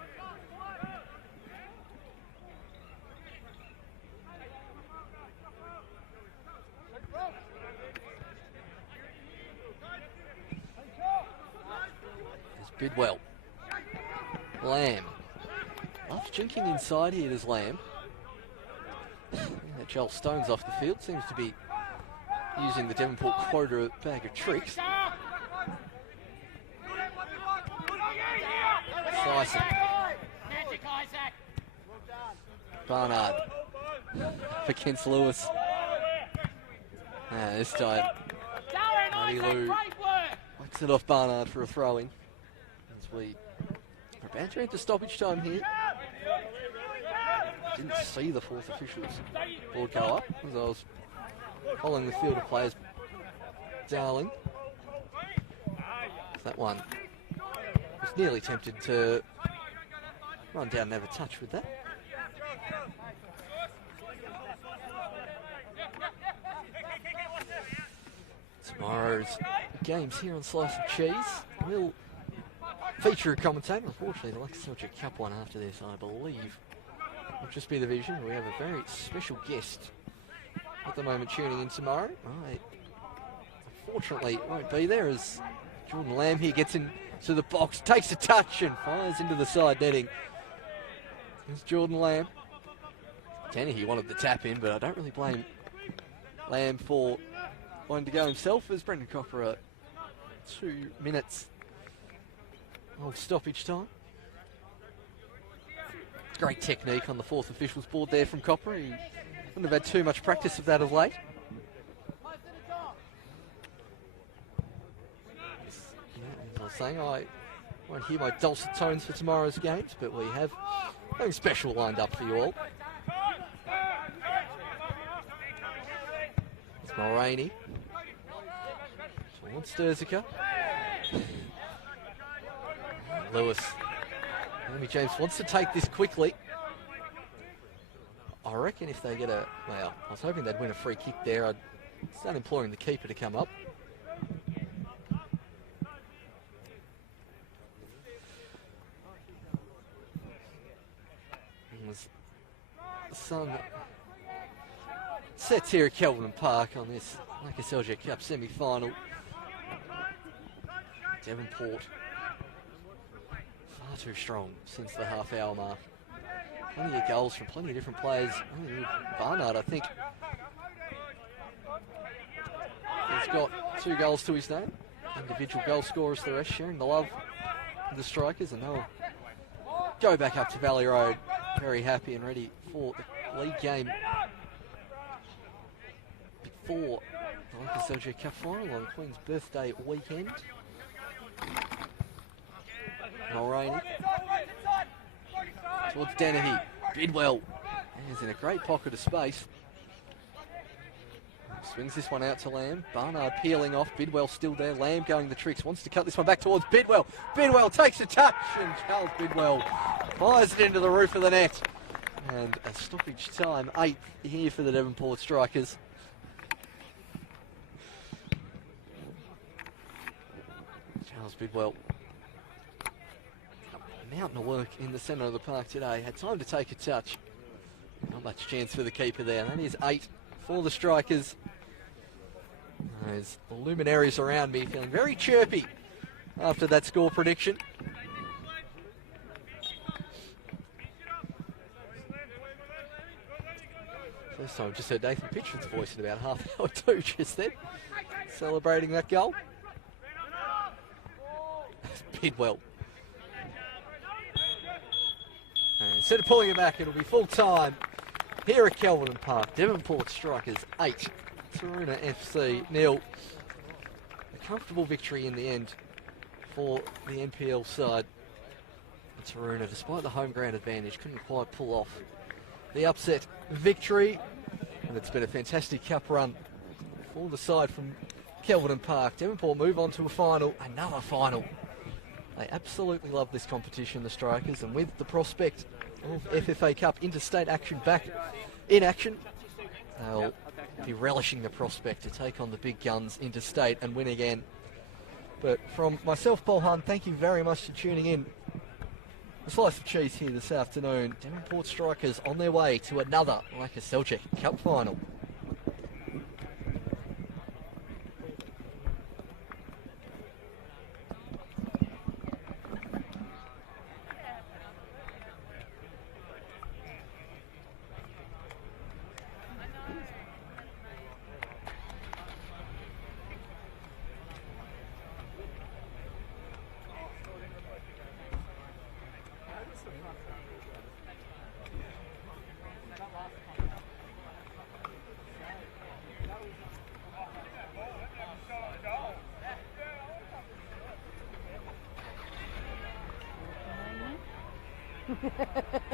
Bidwell. Lamb. Loves jinking inside here, does Lamb. Joel Stone's off the field. Seems to be using the Devonport quota bag of tricks. Sison. Barnard. Against Lewis. This time, Matty Lou whacks it off Barnard for a throw-in. As we are about to enter stoppage time here. Didn't see the fourth official's board go up as I was following the field of players. Darling. That one was nearly tempted to run down and have a touch with that. Tomorrow's games here on Slice of Cheese. We'll feature a commentator. Unfortunately, the LakaCup Cup one after this, I believe, will just be the vision. We have a very special guest at the moment tuning in tomorrow. Unfortunately, won't be there as Jordan Lamb here gets into the box, takes a touch and fires into the side netting. Here's Jordan Lamb. He wanted the tap in, but I don't really blame Lamb for wanting to go himself as Brendan Copper 2 minutes of stoppage time. Great technique on the fourth officials board there from Copper. He wouldn't have had too much practice of that of late. As I was saying, I won't hear my dulcet tones for tomorrow's games, but we have something special lined up for you all. It's Mulroney towards Sturzica. Lewis. Amy James wants to take this quickly. I reckon if they get a... Well, I was hoping they'd win a free kick there. I'd start imploring the keeper to come up. There's some sets here at Kelvin Park on this LakaCup Cup semi-final. Devonport far too strong since the half-hour mark. Plenty of goals from plenty of different players. Barnard, I think, has got 2 goals to his name. Individual goal scorers, the rest sharing the love of the strikers, and they'll go back up to Valley Road very happy and ready for the league game before the LakaCup Cup final on Queen's birthday weekend. Mulroney towards Dennehy. Bidwell is in a great pocket of space. Swings this one out to Lamb. Barnard peeling off. Bidwell still there. Lamb going the tricks. Wants to cut this one back towards Bidwell. Bidwell takes a touch and Charles Bidwell fires it into the roof of the net. And a stoppage time 8 here for the Devonport Strikers. Charles Bidwell. A mountain of work in the centre of the park today. Had time to take a touch. Not much chance for the keeper there. That is 8 for the Strikers. There's luminaries around me feeling very chirpy after that score prediction. First time I just heard Nathan Pitchford's voice in about half hour too just then, celebrating that goal. Bidwell. And instead of pulling it back, it'll be full time here at Kelvin Park. Devonport Strikers 8, Taroona FC 0. A comfortable victory in the end for the NPL side. Taroona, despite the home ground advantage, couldn't quite pull off the upset victory. And it's been a fantastic cup run for the side from Kelvin Park. Devonport move on to a final, another final. They absolutely love this competition, the Strikers, and with the prospect of FFA Cup interstate action back in action, they'll be relishing the prospect to take on the big guns interstate and win again. But from myself, Paul Hunt, thank you very much for tuning in. A slice of cheese here this afternoon. Devonport Strikers on their way to another LakaCup Cup final.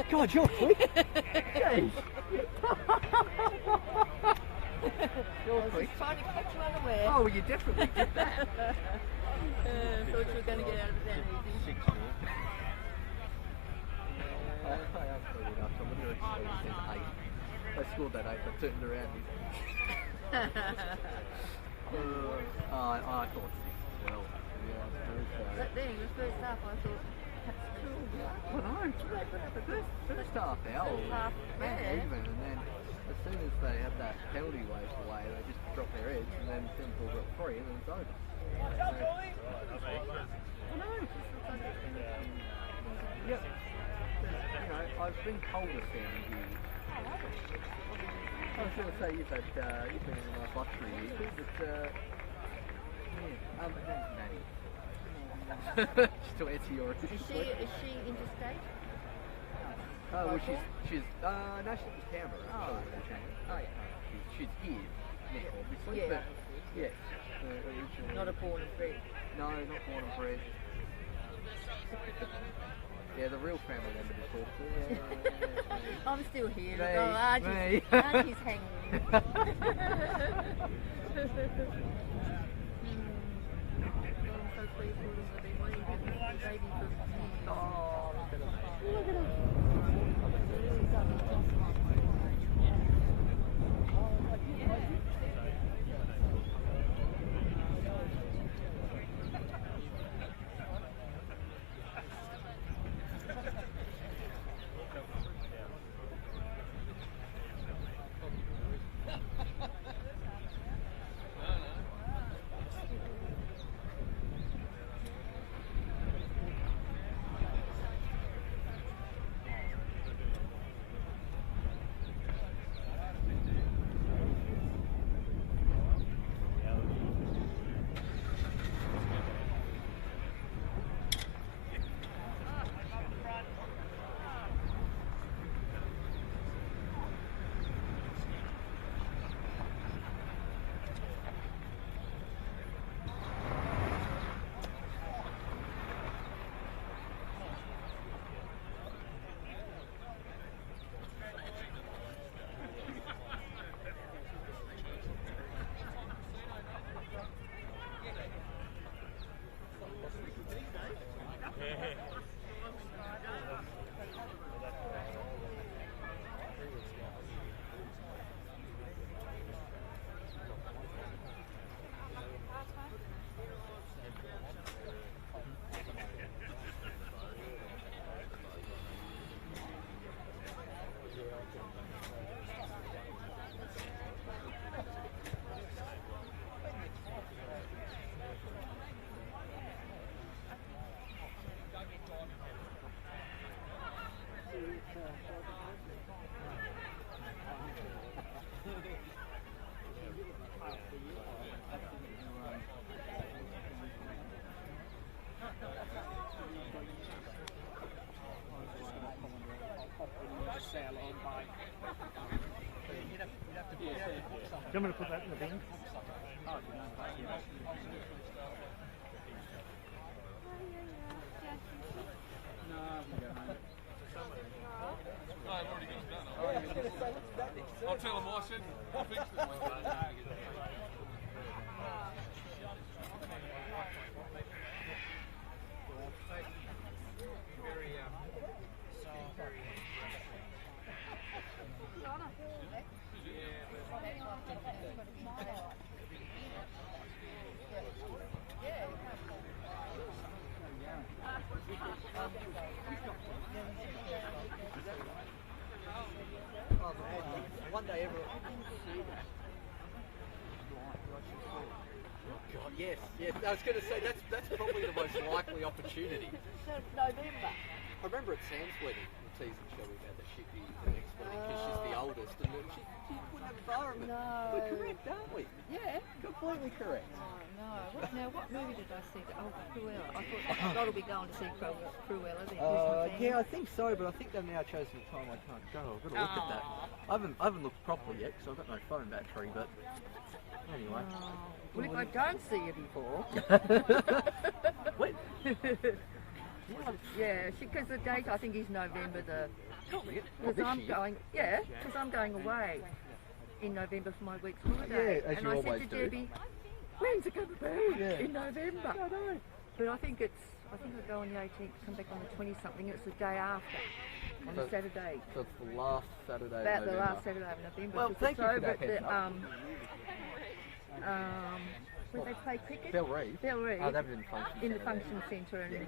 God, you're quick. Jeez. You're quick. Trying to catch you unaware. Oh, well, you definitely did that. Thought you were going to get out of there easy. 6 I am good enough. I'm going to explain 8. I scored that 8, but turned around. I thought 6. But then the first half I thought, that's cool. I know. The first half hour was half, bang yeah. even, and then as soon as they had that penalty waved away, they just dropped their heads, and then Devonport got free, and then it's over. I know. Yep. You know, I've been colder standing here. I was going to say you've been in a nice luxury here, but yeah. Maddie. Just to answer your official question. Is she interstate? Oh, well, she's no, she's in Canberra. Oh. Oh, yeah. She's here, now, obviously, Yeah. but yes. Originally. Not a born and bred. No, not born and bred. Yeah, the real family member to talk to. Yeah. I'm still here. Me, Oh, me. Archie's hanging. I'm so pleased for them to be waiting for the baby for years. Oh, look at him. Look at him. Do you want me to put that in the bin? I'll tell him I said I fixed it. One day ever. God, yes. I was going to say that's probably the most likely opportunity. November. I remember at Sam's wedding, the season show we had that she'd be the next wedding because she's the oldest and she wouldn't have a environment. No. We're correct, aren't we? Yeah. Completely correct. No. What movie did I see? Oh, Cruella. I thought I'll be going to see Cruella then. Yeah, I think so, but I think they've now chosen a time I can't go. I've got to look at that. I haven't looked properly yet because I've got no phone battery, but anyway. Well, if I don't see you before. Wait. Yeah, because the date I think is November the. Because I'm going. Yeah, because I'm going away in November for my week's holiday. Yeah, as and you I always said to do. Debbie, when's it going to be? In November. I know. But I think I go on the 18th, come back on the 20-something. It's the day after, on the Saturday. So it's the last Saturday of About November. the last Saturday of November. Well, because thank it's you for over that at the, heads up. where they play cricket? Belrive. Belrive. Oh, they've been function In the centre function centre, and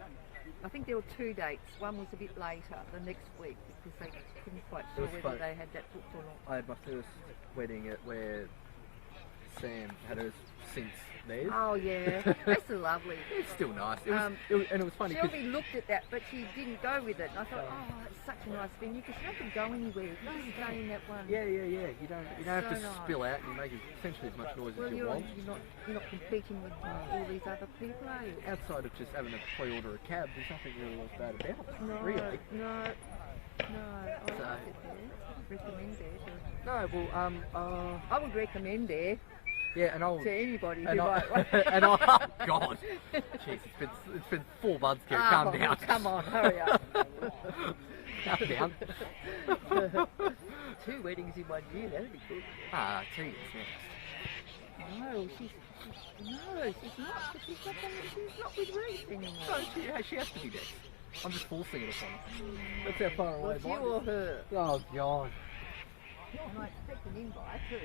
I think there were 2 dates. One was a bit later, the next week, because they couldn't quite It sure was whether fun. they had that booked or not. I had my first wedding at where Sam had hers since theirs. Oh yeah, that's lovely. It's still nice. It was, and it was funny because Shelby looked at that, but she didn't go with it. And I thought, oh, it's such a nice venue because you don't have to go anywhere. You can just stay in that one. yeah. You don't have to So nice. spill out. You make essentially as much noise Well, as you you're want. not competing with all these other people, are you? Outside of just having to pre-order a cab, there's nothing really bad about it. No, Really. no. I So- like it there. Recommend there. No, well, I would recommend there yeah, and I'll. to anybody who And I, might. and I, oh God, jeez, it's been 4 months, Kerry. Calm down. Come on, hurry up. Calm down. 2 weddings in 1 year, that'd be good. 2 years next. No, she's not. She's not with Reese anymore. No, she has to be next. I'm just forcing it upon her. That's how far away Was you or her? Oh God. And I expect an invite too.